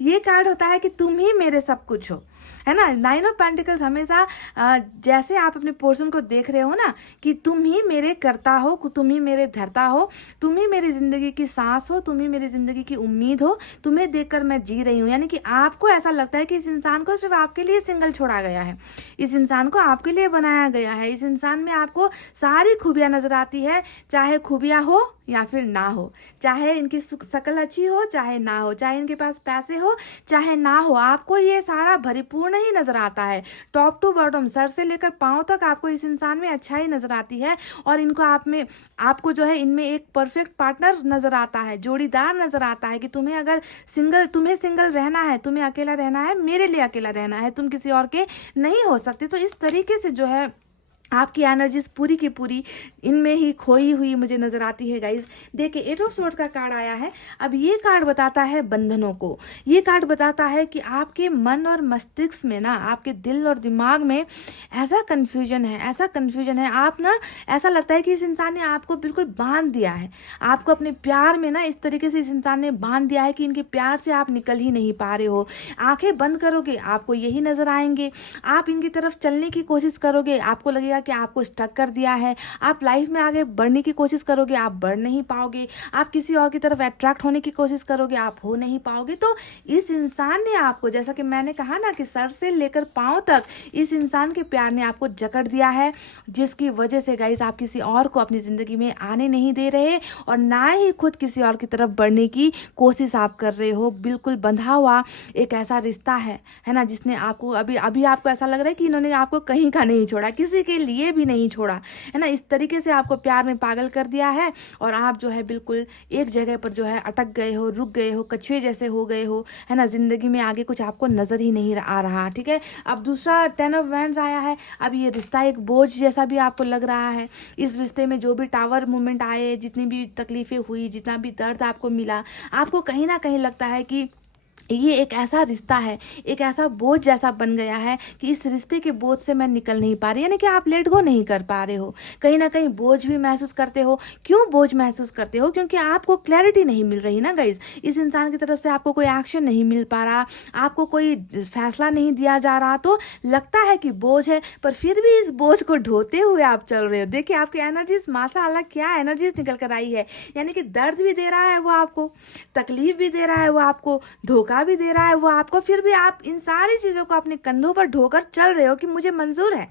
ये कार्ड होता है कि तुम ही मेरे सब कुछ हो, है ना। 9 ऑफ पेंटिकल्स हमेशा जैसे आप अपने पर्सन को देख रहे हो ना कि तुम ही मेरे करता हो, तुम ही मेरे धरता हो, तुम ही मेरी जिंदगी की सांस हो, तुम ही मेरी जिंदगी की उम्मीद हो, तुम्हें देखकर मैं जी रही हूँ। यानी कि आपको ऐसा लगता है कि इस इंसान को सिर्फ आपके लिए सिंगल छोड़ा गया है, इस इंसान को आपके लिए बनाया गया है। इस इंसान में आपको सारी खूबियां नजर आती है, चाहे खूबियां हो या फिर ना हो, चाहे इनकी शक्ल अच्छी हो चाहे ना हो, चाहे इनके पास पैसे हो चाहे ना हो, आपको ये सारा भरिपूर्ण ही नजर आता है। टॉप टू बॉटम, सर से लेकर पांव तक आपको इस इंसान में अच्छाई नजर आती है। और इनको आपको जो है इनमें एक परफेक्ट पार्टनर नजर आता है, जोड़ीदार नजर आता है कि तुम्हें सिंगल रहना है, तुम्हें अकेला रहना है, मेरे लिए अकेला रहना है, तुम किसी और के नहीं हो सकते। तो इस तरीके से जो है आपकी एनर्जीज पूरी की पूरी इनमें ही खोई हुई मुझे नजर आती है गाइज। देखिए 8 ऑफ स्वॉर्ड्स का कार्ड आया है। अब ये कार्ड बताता है बंधनों को, ये कार्ड बताता है कि आपके मन और मस्तिष्क में ना, आपके दिल और दिमाग में ऐसा कन्फ्यूजन है, आप ना ऐसा लगता है कि इस इंसान ने आपको बिल्कुल बांध दिया है, आपको अपने प्यार में ना इस तरीके से इस इंसान ने बांध दिया है कि इनके प्यार से आप निकल ही नहीं पा रहे हो। आंखें बंद करोगे आपको यही नजर आएंगे, आप इनकी तरफ चलने की कोशिश करोगे आपको लगेगा कि आपको स्टक कर दिया है, आप लाइफ में आगे बढ़ने की कोशिश करोगे आप बढ़ नहीं पाओगे, आप किसी और की तरफ अट्रैक्ट होने की कोशिश करोगे आप हो नहीं पाओगे। तो इस इंसान ने आपको, जैसा कि मैंने कहा ना कि सर से लेकर पांव तक इस इंसान के प्यार ने आपको जकड़ दिया है, जिसकी वजह से गाइस आप किसी और को अपनी जिंदगी में आने नहीं दे रहे और ना ही खुद किसी और की तरफ बढ़ने की कोशिश आप कर रहे हो। बिल्कुल बंधा हुआ एक ऐसा रिश्ता है ना, जिसने आपको अभी आपको ऐसा लग रहा है कि इन्होंने आपको कहीं का नहीं छोड़ा, किसी के लिए भी नहीं छोड़ा, है ना। इस तरीके से आपको प्यार में पागल कर दिया है और आप जो है बिल्कुल एक जगह पर जो है अटक गए हो, रुक गए हो, कछुए जैसे हो गए हो, है ना। ज़िंदगी में आगे कुछ आपको नज़र ही नहीं आ रहा, ठीक है। अब दूसरा 10 ऑफ वैंड्स आया है। अब ये रिश्ता एक बोझ जैसा भी आपको लग रहा है। इस रिश्ते में जो भी टावर मूवमेंट आए, जितनी भी तकलीफ़ें हुई, जितना भी दर्द आपको मिला, आपको कहीं ना कहीं लगता है कि ये एक ऐसा रिश्ता है, एक ऐसा बोझ जैसा बन गया है कि इस रिश्ते के बोझ से मैं निकल नहीं पा रही, यानी कि आप लेट गो नहीं कर पा रहे हो। कहीं ना कहीं बोझ भी महसूस करते हो। क्यों बोझ महसूस करते हो? क्योंकि आपको क्लैरिटी नहीं मिल रही ना गाइज। इस इंसान की तरफ से आपको कोई एक्शन नहीं मिल पा रहा, आपको कोई फैसला नहीं दिया जा रहा, तो लगता है कि बोझ है, पर फिर भी इस बोझ को ढोते हुए आप चल रहे हो। देखिए आपकी एनर्जीज माशाअल्लाह क्या एनर्जीज निकल कर आई है। यानी कि दर्द भी दे रहा है वो आपको, तकलीफ भी दे रहा है वो आपको, धोखा भी दे रहा है वो आपको, फिर भी आप इन सारी चीज़ों को अपने कंधों पर ढोकर चल रहे हो कि मुझे मंजूर है,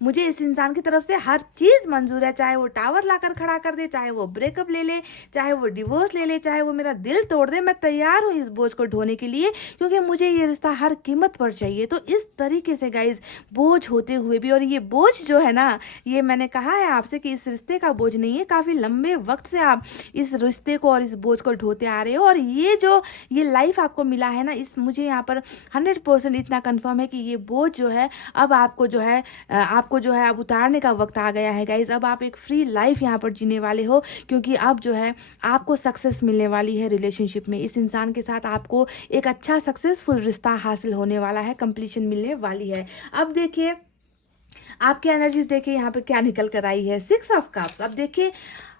मुझे इस इंसान की तरफ से हर चीज़ मंजूर है। चाहे वो टावर लाकर खड़ा कर दे, चाहे वो ब्रेकअप ले ले, चाहे वो डिवोर्स ले ले, चाहे वो मेरा दिल तोड़ दे, मैं तैयार हूँ इस बोझ को ढोने के लिए, क्योंकि मुझे ये रिश्ता हर कीमत पर चाहिए। तो इस तरीके से गाइज बोझ होते हुए भी, और ये बोझ जो है ना, ये मैंने कहा है आपसे कि इस रिश्ते का बोझ नहीं है, काफ़ी लंबे वक्त से आप इस रिश्ते को और इस बोझ को ढोते आ रहे हो। और ये लाइफ आपको मिला है ना, इस मुझे यहाँ पर 100% इतना कन्फर्म है कि ये बोझ जो है अब आपको जो है अब उतारने का वक्त आ गया है गाइज। अब आप एक फ्री लाइफ यहाँ पर जीने वाले हो, क्योंकि अब जो है आपको सक्सेस मिलने वाली है रिलेशनशिप में। इस इंसान के साथ आपको एक अच्छा सक्सेसफुल रिश्ता हासिल होने वाला है, कंप्लीशन मिलने वाली है। अब देखिए आपकी एनर्जीज देखिए यहाँ पे क्या निकल कर आई है, 6 ऑफ कप्स। अब देखिए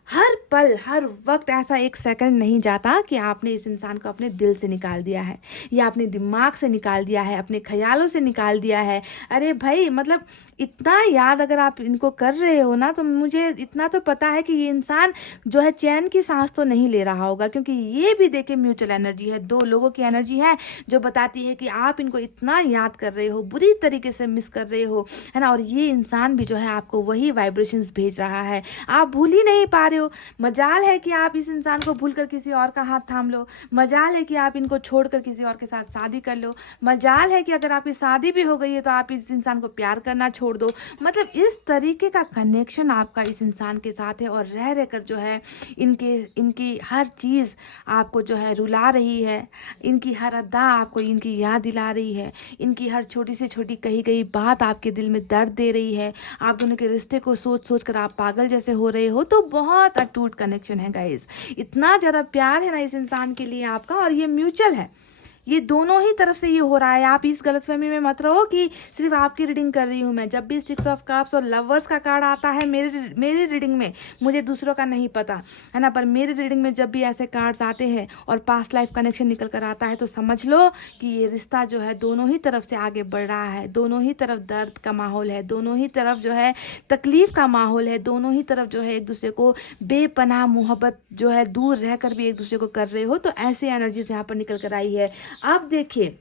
हर पल हर वक्त ऐसा एक सेकंड नहीं जाता कि आपने इस इंसान को अपने दिल से निकाल दिया है, या अपने दिमाग से निकाल दिया है, अपने ख्यालों से निकाल दिया है। अरे भाई मतलब इतना याद अगर आप इनको कर रहे हो ना, तो मुझे इतना तो पता है कि ये इंसान जो है चैन की सांस तो नहीं ले रहा होगा, क्योंकि ये भी देखिए म्यूचुअल एनर्जी है, दो लोगों की एनर्जी है जो बताती है कि आप इनको इतना याद कर रहे हो, बुरी तरीके से मिस कर रहे हो, है ना। और ये इंसान भी जो है आपको वही वाइब्रेशंस भेज रहा है, आप भूल ही नहीं पा रहे हो। मजाल है कि आप इस इंसान को भूलकर किसी और का हाथ थाम लो, मजाल है कि आप इनको छोड़कर किसी और के साथ शादी कर लो, मजाल है कि अगर आपकी शादी भी हो गई है तो आप इस इंसान को प्यार करना छोड़ दो। मतलब इस तरीके का कनेक्शन आपका इस इंसान के साथ है, और रह रहकर जो है इनकी हर चीज़ आपको जो है रुला रही है, इनकी हर अदा आपको इनकी याद दिला रही है, इनकी हर छोटी से छोटी कही गई बात आपके दिल में दर्द दे रही है। आप दोनों के रिश्ते को सोच सोच कर आप पागल जैसे हो रहे हो। तो बहुत अटूट कनेक्शन है गाइस, इतना ज़्यादा प्यार है ना इस इंसान के लिए आपका, और ये म्यूचुअल है, ये दोनों ही तरफ से ये हो रहा है। आप इस गलतफहमी में मत रहो कि सिर्फ आपकी रीडिंग कर रही हूँ मैं। जब भी 6 ऑफ कप्स और लवर्स का कार्ड आता है मेरी रीडिंग में, मुझे दूसरों का नहीं पता, है ना, पर मेरी रीडिंग में जब भी ऐसे कार्ड्स आते हैं और पास्ट लाइफ कनेक्शन निकल कर आता है, तो समझ लो कि ये रिश्ता जो है दोनों ही तरफ से आगे बढ़ रहा है, दोनों ही तरफ दर्द का माहौल है, दोनों ही तरफ जो है तकलीफ का माहौल है, दोनों ही तरफ जो है एक दूसरे को बेपनाह मोहब्बत जो है दूर रहकर भी एक दूसरे को कर रहे हो। तो ऐसी एनर्जीज यहाँ पर निकल कर आई है। अब देखिए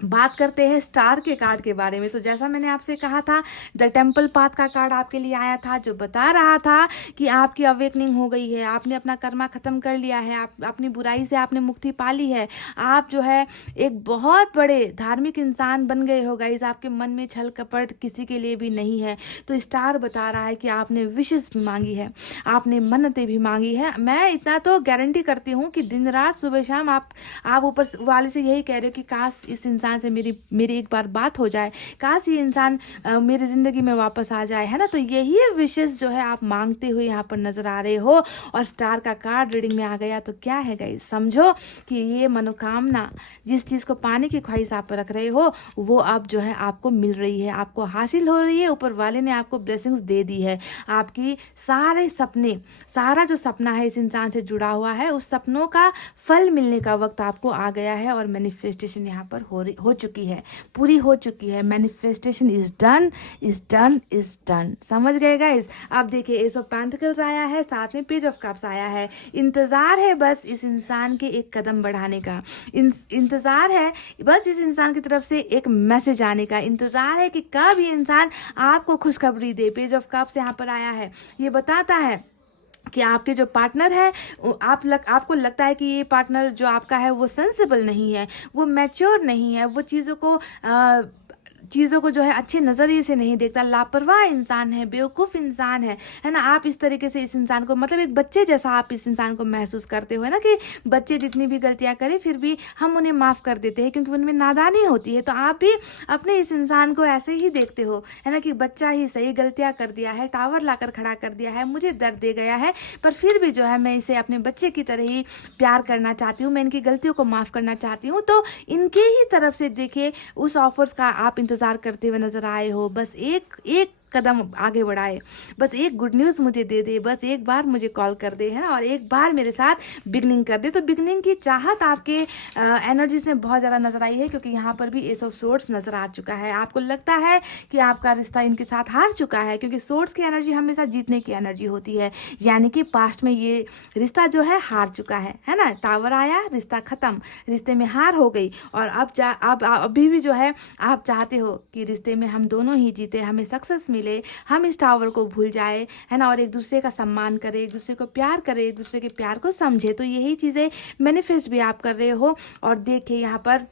बात करते हैं स्टार के कार्ड के बारे में। तो जैसा मैंने आपसे कहा था, द टेम्पल पाथ का कार्ड आपके लिए आया था, जो बता रहा था कि आपकी अवेकनिंग हो गई है, आपने अपना कर्मा खत्म कर लिया है, आप अपनी बुराई से आपने मुक्ति पा ली है, आप जो है एक बहुत बड़े धार्मिक इंसान बन गए हो गाइस। आपके मन में छल कपट किसी के लिए भी नहीं है। तो स्टार बता रहा है कि आपने विशेष भी मांगी है, आपने मन्नतें भी मांगी है। मैं इतना तो गारंटी करती हूँ कि दिन रात सुबह शाम आप ऊपर वाले से यही कह रहे हो कि काश इस इंसान से मेरी एक बार बात हो जाए, काश ये इंसान मेरी जिंदगी में वापस आ जाए, है ना। तो यही विशेष जो है आप मांगते हुए यहाँ पर नजर आ रहे हो, और स्टार का कार्ड रीडिंग में आ गया। तो क्या है गाइस, समझो कि ये मनोकामना, जिस चीज को पाने की ख्वाहिश आप रख रहे हो, वो अब जो है आपको मिल रही है, आपको हासिल हो रही है। ऊपर वाले ने आपको ब्लेसिंग्स दे दी है। आपकी सारे सपने, सारा जो सपना है इस इंसान से जुड़ा हुआ है, उस सपनों का फल मिलने का वक्त आपको आ गया है, और मैनिफेस्टेशन यहाँ पर हो चुकी है, पूरी हो चुकी है। Manifestation is done, is done, is done. समझ गए गाइस। अब देखिए एस ऑफ पेंटिकल्स आया है, साथ में पेज ऑफ कप्स आया है। इंतजार है बस इस इंसान के एक कदम बढ़ाने का, इंतजार है बस इस इंसान की तरफ से एक मैसेज आने का, इंतजार है कि कब ये इंसान आपको खुशखबरी दे। पेज ऑफ कप्स यहाँ पर आया है, ये बताता है कि आपके जो पार्टनर है, आपको लगता है कि ये पार्टनर जो आपका है वो सेंसिबल नहीं है, वो मैच्योर नहीं है, वो चीज़ों को चीज़ों को जो है अच्छे नज़रिए से नहीं देखता, लापरवाह इंसान है, बेवकूफ़ इंसान है ना। आप इस तरीके से इस इंसान को, मतलब एक बच्चे जैसा आप इस इंसान को महसूस करते हो, है ना, कि बच्चे जितनी भी गलतियां करें फिर भी हम उन्हें माफ़ कर देते हैं क्योंकि उनमें नादानी होती है। तो आप भी अपने इस इंसान को ऐसे ही देखते हो, है ना, कि बच्चा ही सही, गलतियां कर दिया है, टावर लाकर खड़ा कर दिया है, मुझे दर्द दे गया है, पर फिर भी जो है मैं इसे अपने बच्चे की तरह ही प्यार करना चाहती हूँ, मैं इनकी गलतियों को माफ़ करना चाहती हूँ। तो इनके ही तरफ से देखिए उस ऑफर्स का आप इंतज़ार करते हुए नजर आए हो। बस एक एक कदम आगे बढ़ाए, बस एक गुड न्यूज़ मुझे दे दे, बस एक बार मुझे कॉल कर दे, है ना, और एक बार मेरे साथ बिगनिंग कर दे। तो बिगनिंग की चाहत आपके एनर्जीज में बहुत ज़्यादा नजर आई है क्योंकि यहाँ पर भी एस ऑफ सोर्ड्स नजर आ चुका है। आपको लगता है कि आपका रिश्ता इनके साथ हार चुका है क्योंकि सोर्ड्स की एनर्जी हमेशा जीतने की एनर्जी होती है, यानी कि पास्ट में ये रिश्ता जो है हार चुका है ना। टावर आया, रिश्ता खत्म, रिश्ते में हार हो गई, और अब अभी भी जो है आप चाहते हो कि रिश्ते में हम दोनों ही जीते, हमें सक्सेस मिले, हम इस टावर को भूल जाए, है ना, और एक दूसरे का सम्मान करें, एक दूसरे को प्यार करें, एक दूसरे के प्यार को समझे। तो यही चीज़ें मैनिफेस्ट भी आप कर रहे हो। और देखिए यहाँ पर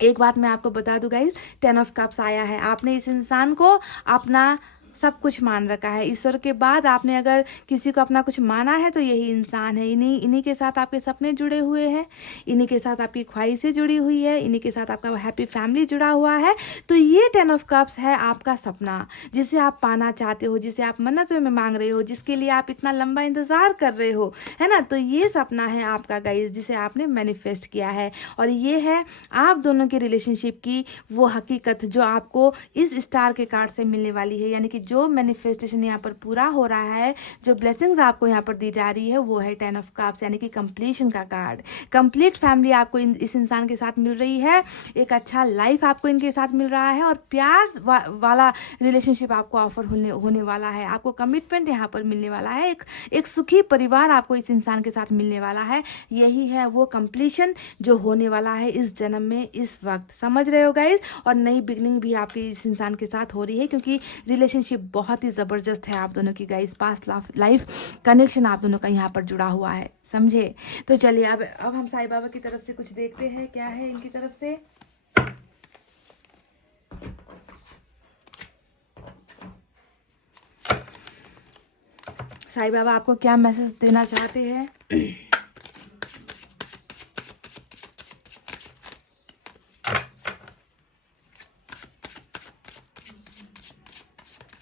एक बात मैं आपको बता दूं गाइस, 10 ऑफ कप्स आया है। आपने इस इंसान को अपना सब कुछ मान रखा है। ईश्वर के बाद आपने अगर किसी को अपना कुछ माना है तो यही इंसान है। इन्हीं के साथ आपके सपने जुड़े हुए हैं, इन्हीं के साथ आपकी ख्वाहिशें जुड़ी हुई है, इन्हीं के साथ आपका हैप्पी फैमिली जुड़ा हुआ है। तो ये 10 ऑफ कप्स है आपका सपना, जिसे आप पाना चाहते हो, जिसे आप मन्नतों में मांग रहे हो, जिसके लिए आप इतना लंबा इंतजार कर रहे हो, है ना। तो ये सपना है आपका गाइस, जिसे आपने मैनिफेस्ट किया है। और ये है आप दोनों के रिलेशनशिप की वो हकीकत जो आपको इस स्टार के कार्ड से मिलने वाली है, यानी कि जो मैनिफेस्टेशन यहाँ पर पूरा हो रहा है, जो ब्लेसिंग्स आपको यहाँ पर दी जा रही है, वो है 10 ऑफ कप्स, यानी कि कंप्लीशन का कार्ड। कंप्लीट फैमिली आपको इस इंसान के साथ मिल रही है, एक अच्छा लाइफ आपको इनके साथ मिल रहा है, और प्यार वाला रिलेशनशिप आपको ऑफर होने वाला है। आपको कमिटमेंट यहाँ पर मिलने वाला है, एक सुखी परिवार आपको इस इंसान के साथ मिलने वाला है। यही है वो कंप्लीशन जो होने वाला है इस जन्म में, इस वक्त, समझ रहे हो गाइज। और नई बिगनिंग भी आपके इस इंसान के साथ हो रही है क्योंकि रिलेशनशिप बहुत ही ज़बरदस्त है आप दोनों की गाइस। पास्ट लाइफ कनेक्शन आप दोनों का यहाँ पर जुड़ा हुआ है, समझे। तो चलिए अब हम साईं बाबा की तरफ से कुछ देखते हैं क्या है इनकी तरफ से। साईं बाबा आपको क्या मैसेज देना चाहते हैं?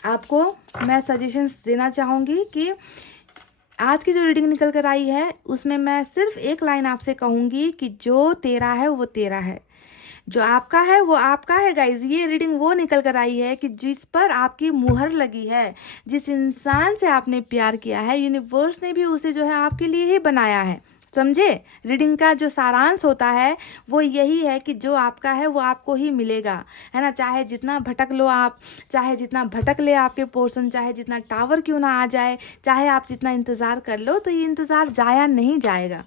आपको मैं सजेशंस देना चाहूँगी कि आज की जो रीडिंग निकल कर आई है उसमें मैं सिर्फ एक लाइन आपसे कहूँगी कि जो तेरा है वो तेरा है, जो आपका है वो आपका है गाइज। ये रीडिंग वो निकल कर आई है कि जिस पर आपकी मुहर लगी है, जिस इंसान से आपने प्यार किया है, यूनिवर्स ने भी उसे जो है आपके लिए ही बनाया है, समझे। रीडिंग का जो सारांश होता है वो यही है कि जो आपका है वो आपको ही मिलेगा, है ना। चाहे जितना भटक लो आप, चाहे जितना भटक ले आपके पोर्शन, चाहे जितना टावर क्यों ना आ जाए, चाहे आप जितना इंतज़ार कर लो, तो ये इंतज़ार जाया नहीं जाएगा,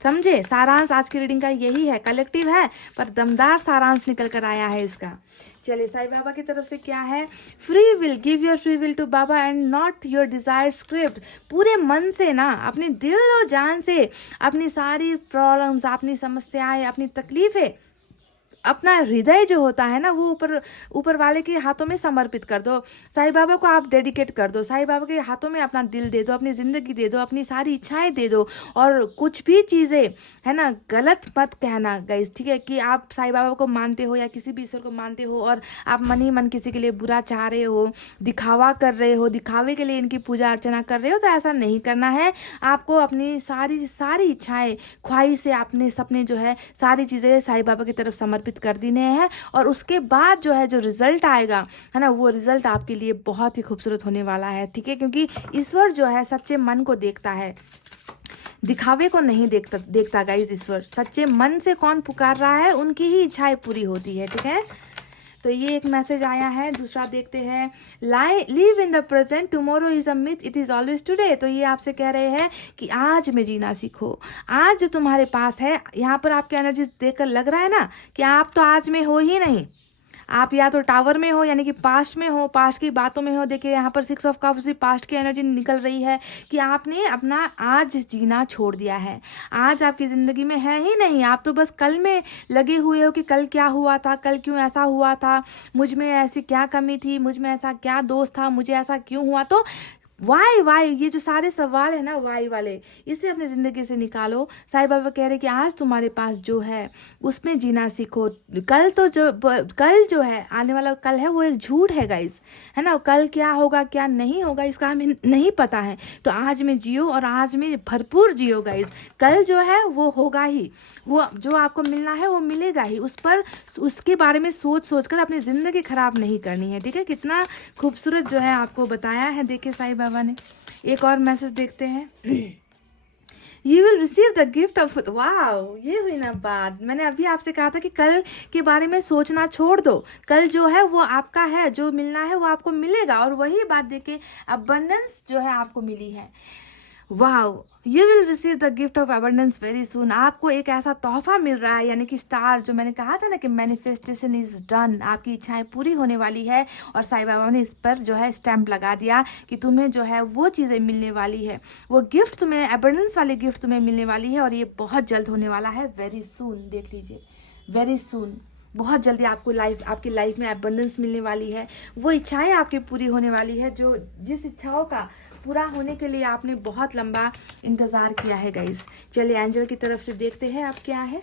समझे। सारांश आज की रीडिंग का यही है, कलेक्टिव है पर दमदार सारांश निकल कर आया है इसका। चलिए साईं बाबा की तरफ से क्या है? Free will, give your free will to बाबा and not your desired script. पूरे मन से ना, अपनी दिल और जान से अपनी सारी प्रॉब्लम्स, अपनी समस्याएं, अपनी तकलीफें, अपना हृदय जो होता है ना, वो ऊपर वाले के हाथों में समर्पित कर दो। साईं बाबा को आप डेडिकेट कर दो, साईं बाबा के हाथों में अपना दिल दे दो, अपनी ज़िंदगी दे दो, अपनी सारी इच्छाएं दे दो। और कुछ भी चीज़ें, है ना, गलत मत कहना गाइस, ठीक है, कि आप साईं बाबा को मानते हो या किसी भी ईश्वर को मानते हो और आप मन ही मन किसी के लिए बुरा चाह रहे हो, दिखावा कर रहे हो, दिखावे के लिए इनकी पूजा अर्चना कर रहे हो, तो ऐसा नहीं करना है। आपको अपनी सारी इच्छाएं, ख्वाहिशें, अपने सपने जो है, सारी चीज़ें साईं बाबा की तरफ समर्पित कर देने हैं। और उसके बाद जो है जो रिजल्ट आएगा, है ना, वो रिजल्ट आपके लिए बहुत ही खूबसूरत होने वाला है, ठीक है। क्योंकि ईश्वर जो है सच्चे मन को देखता है, दिखावे को नहीं देखता गाइस। ईश्वर सच्चे मन से कौन पुकार रहा है उनकी ही इच्छाएं पूरी होती है, ठीक है। तो ये एक मैसेज आया है। दूसरा देखते हैं, live in the present, tomorrow is a myth, it is always today. तो ये आपसे कह रहे हैं कि आज में जीना सीखो। आज जो तुम्हारे पास है, यहाँ पर आपकी एनर्जी देखकर लग रहा है ना कि आप तो आज में हो ही नहीं, आप या तो टावर में हो यानी कि पास्ट में हो, पास्ट की बातों में हो। देखिए यहाँ पर 6 ऑफ कप्स भी पास्ट की एनर्जी निकल रही है कि आपने अपना आज जीना छोड़ दिया है। आज आपकी ज़िंदगी में है ही नहीं, आप तो बस कल में लगे हुए हो कि कल क्या हुआ था, कल क्यों ऐसा हुआ था, मुझ में ऐसी क्या कमी थी, मुझ में ऐसा क्या दोष था, मुझे ऐसा क्यों हुआ। तो वाई ये जो सारे सवाल है ना वाई वाले, इसे अपनी ज़िंदगी से निकालो। साईं बाबा कह रहे कि आज तुम्हारे पास जो है उसमें जीना सीखो। कल जो है आने वाला कल है वो एक झूठ है गाइस, है ना। कल क्या होगा क्या नहीं होगा इसका हमें नहीं पता है। तो आज में जियो और आज में भरपूर जियो गाइस। कल जो है वो होगा ही, वो जो आपको मिलना है वो मिलेगा ही। उसके बारे में सोच कर अपनी ज़िंदगी ख़राब नहीं करनी है, ठीक है। कितना खूबसूरत जो है आपको बताया है देखिए साईं बाबा ने। एक और मैसेज देखते हैं। You will receive the gift of, wow, ये हुई ना बात। मैंने अभी आपसे कहा था कि कल के बारे में सोचना छोड़ दो। कल जो है वो आपका है, जो मिलना है वो आपको मिलेगा। और वही बात देखिए अबंडेंस जो है आपको मिली है। Wow, you will receive the gift of abundance very soon. आपको एक ऐसा तोहफा मिल रहा है, यानी कि स्टार, जो मैंने कहा था ना कि मैनिफेस्टेशन इज डन, आपकी इच्छाएं पूरी होने वाली है। और साईं बाबा ने इस पर जो है स्टैंप लगा दिया कि तुम्हें जो है वो चीज़ें मिलने वाली है, वो गिफ्ट तुम्हें, अबंडेंस वाली गिफ्ट तुम्हें मिलने वाली है। और ये बहुत जल्द होने वाला है, वेरी सून। देख लीजिए, वेरी सून, बहुत जल्दी आपकी लाइफ में अबंडेंस मिलने वाली है। वो इच्छाएं आपकी पूरी होने वाली है, जो जिस इच्छाओं का पूरा होने के लिए आपने बहुत लंबा इंतज़ार किया है गाइस। चलिए एंजल की तरफ से देखते हैं अब क्या है।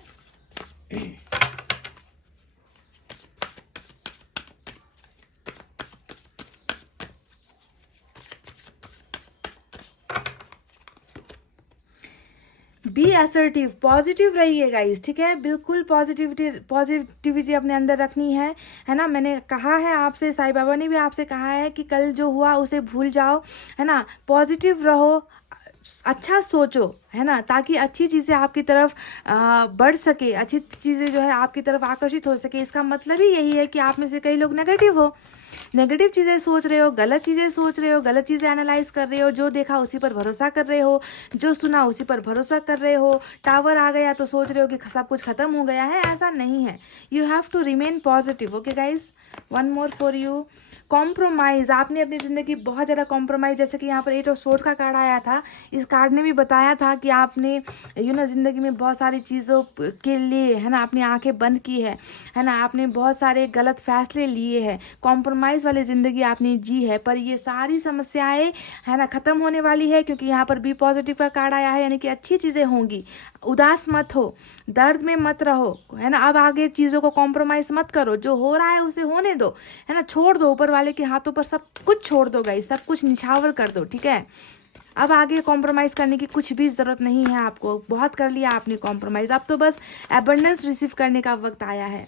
बी असर्टिव, पॉजिटिव रहिए गाइस, ठीक है। बिल्कुल पॉजिटिविटी अपने अंदर रखनी है ना। मैंने कहा है आपसे, साईं बाबा ने भी आपसे कहा है कि कल जो हुआ उसे भूल जाओ, है ना। पॉजिटिव रहो, अच्छा सोचो, है ना, ताकि अच्छी चीज़ें आपकी तरफ बढ़ सके, अच्छी चीज़ें जो है आपकी तरफ आकर्षित हो सके। इसका मतलब ही यही है कि आप में से कई लोग नेगेटिव हो, नेगेटिव चीज़ें सोच रहे हो, गलत चीज़ें सोच रहे हो, गलत चीज़ें एनालाइज कर रहे हो, जो देखा उसी पर भरोसा कर रहे हो, जो सुना उसी पर भरोसा कर रहे हो। टावर आ गया तो सोच रहे हो कि सब कुछ खत्म हो गया है, ऐसा नहीं है। You have to remain positive, okay guys. One more for you, compromise. आपने अपनी ज़िंदगी बहुत ज़्यादा कॉम्प्रोमाइज़, जैसे कि यहाँ पर 8 ऑफ सोर्ड्स का कार्ड आया था, इस कार्ड ने भी बताया था कि आपने ज़िंदगी में बहुत सारी चीज़ों के लिए, है ना, अपनी आंखें बंद की है ना। आपने बहुत सारे गलत फैसले लिए हैं, कॉम्प्रोमाइज़ वाली ज़िंदगी आपने जी है। पर ये सारी समस्याएं, है ना, ख़त्म होने वाली है, क्योंकि यहाँ पर बी पॉजिटिव का कार्ड आया है, यानी कि अच्छी चीज़ें होंगी। उदास मत हो, दर्द में मत रहो, है ना। अब आगे चीज़ों को कॉम्प्रोमाइज़ मत करो, जो हो रहा है उसे होने दो, है ना। छोड़ दो, ऊपर वाले के हाथों पर सब कुछ छोड़ दो गाइस, सब कुछ निछावर कर दो, ठीक है। अब आगे कॉम्प्रोमाइज़ करने की कुछ भी ज़रूरत नहीं है आपको, बहुत कर लिया आपने कॉम्प्रोमाइज़। अब तो बस एबंडेंस रिसीव करने का वक्त आया है।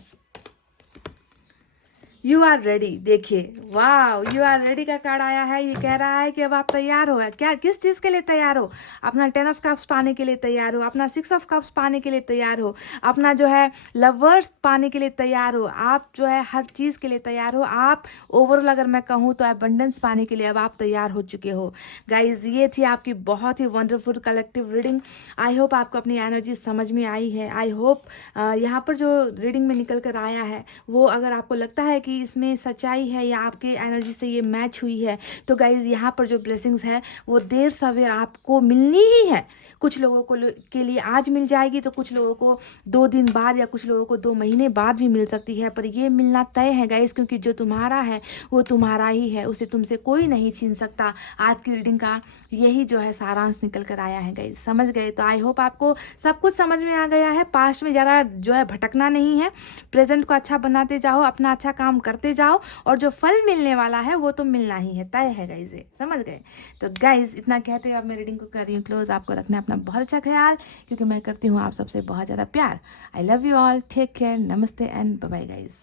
यू आर रेडी, देखिए, वाह, यू आर रेडी का कार्ड आया है। ये कह रहा है कि अब आप तैयार हो। क्या, किस चीज़ के लिए तैयार हो? अपना 10 ऑफ कप्स पाने के लिए तैयार हो, अपना 6 ऑफ कप्स पाने के लिए तैयार हो, अपना जो है लवर्स पाने के लिए तैयार हो, आप जो है हर चीज़ के लिए तैयार हो। आप ओवरऑल अगर मैं कहूँ तो एबंडेंस पाने के लिए अब आप तैयार हो चुके हो गाइज। ये थी आपकी बहुत ही wonderful collective reading. I hope आपको अपनी एनर्जी समझ में आई है। आई होप यहाँ पर जो रीडिंग में निकल कर आया है वो, अगर आपको लगता है कि इसमें सच्चाई है या आपके एनर्जी से ये मैच हुई है, तो गाइज यहाँ पर जो ब्लेसिंग्स है वो देर सवेर आपको मिलनी ही है। कुछ लोगों को के लिए आज मिल जाएगी, तो कुछ लोगों को 2 दिन बाद या कुछ लोगों को 2 महीने बाद भी मिल सकती है। पर ये मिलना तय है गाइज, क्योंकि जो तुम्हारा है वो तुम्हारा ही है, उसे तुमसे कोई नहीं छीन सकता। आज की रीडिंग का यही जो है सारांश निकल कर आया है गाइज, समझ गए? तो आई होप आपको सब कुछ समझ में आ गया है। पास्ट में ज़रा जो है भटकना नहीं है, प्रेजेंट को अच्छा बनाते जाओ, अपना अच्छा काम करते जाओ, और जो फल मिलने वाला है वो तो मिलना ही है, तय है गाइज, समझ गए? तो गाइज इतना कहते हुए अब मैं रीडिंग को कर रही हूँ क्लोज। आपको रखना है अपना बहुत अच्छा ख्याल, क्योंकि मैं करती हूँ आप सबसे बहुत ज़्यादा प्यार। I love you all, take care, नमस्ते एंड बाय बाय गाइज।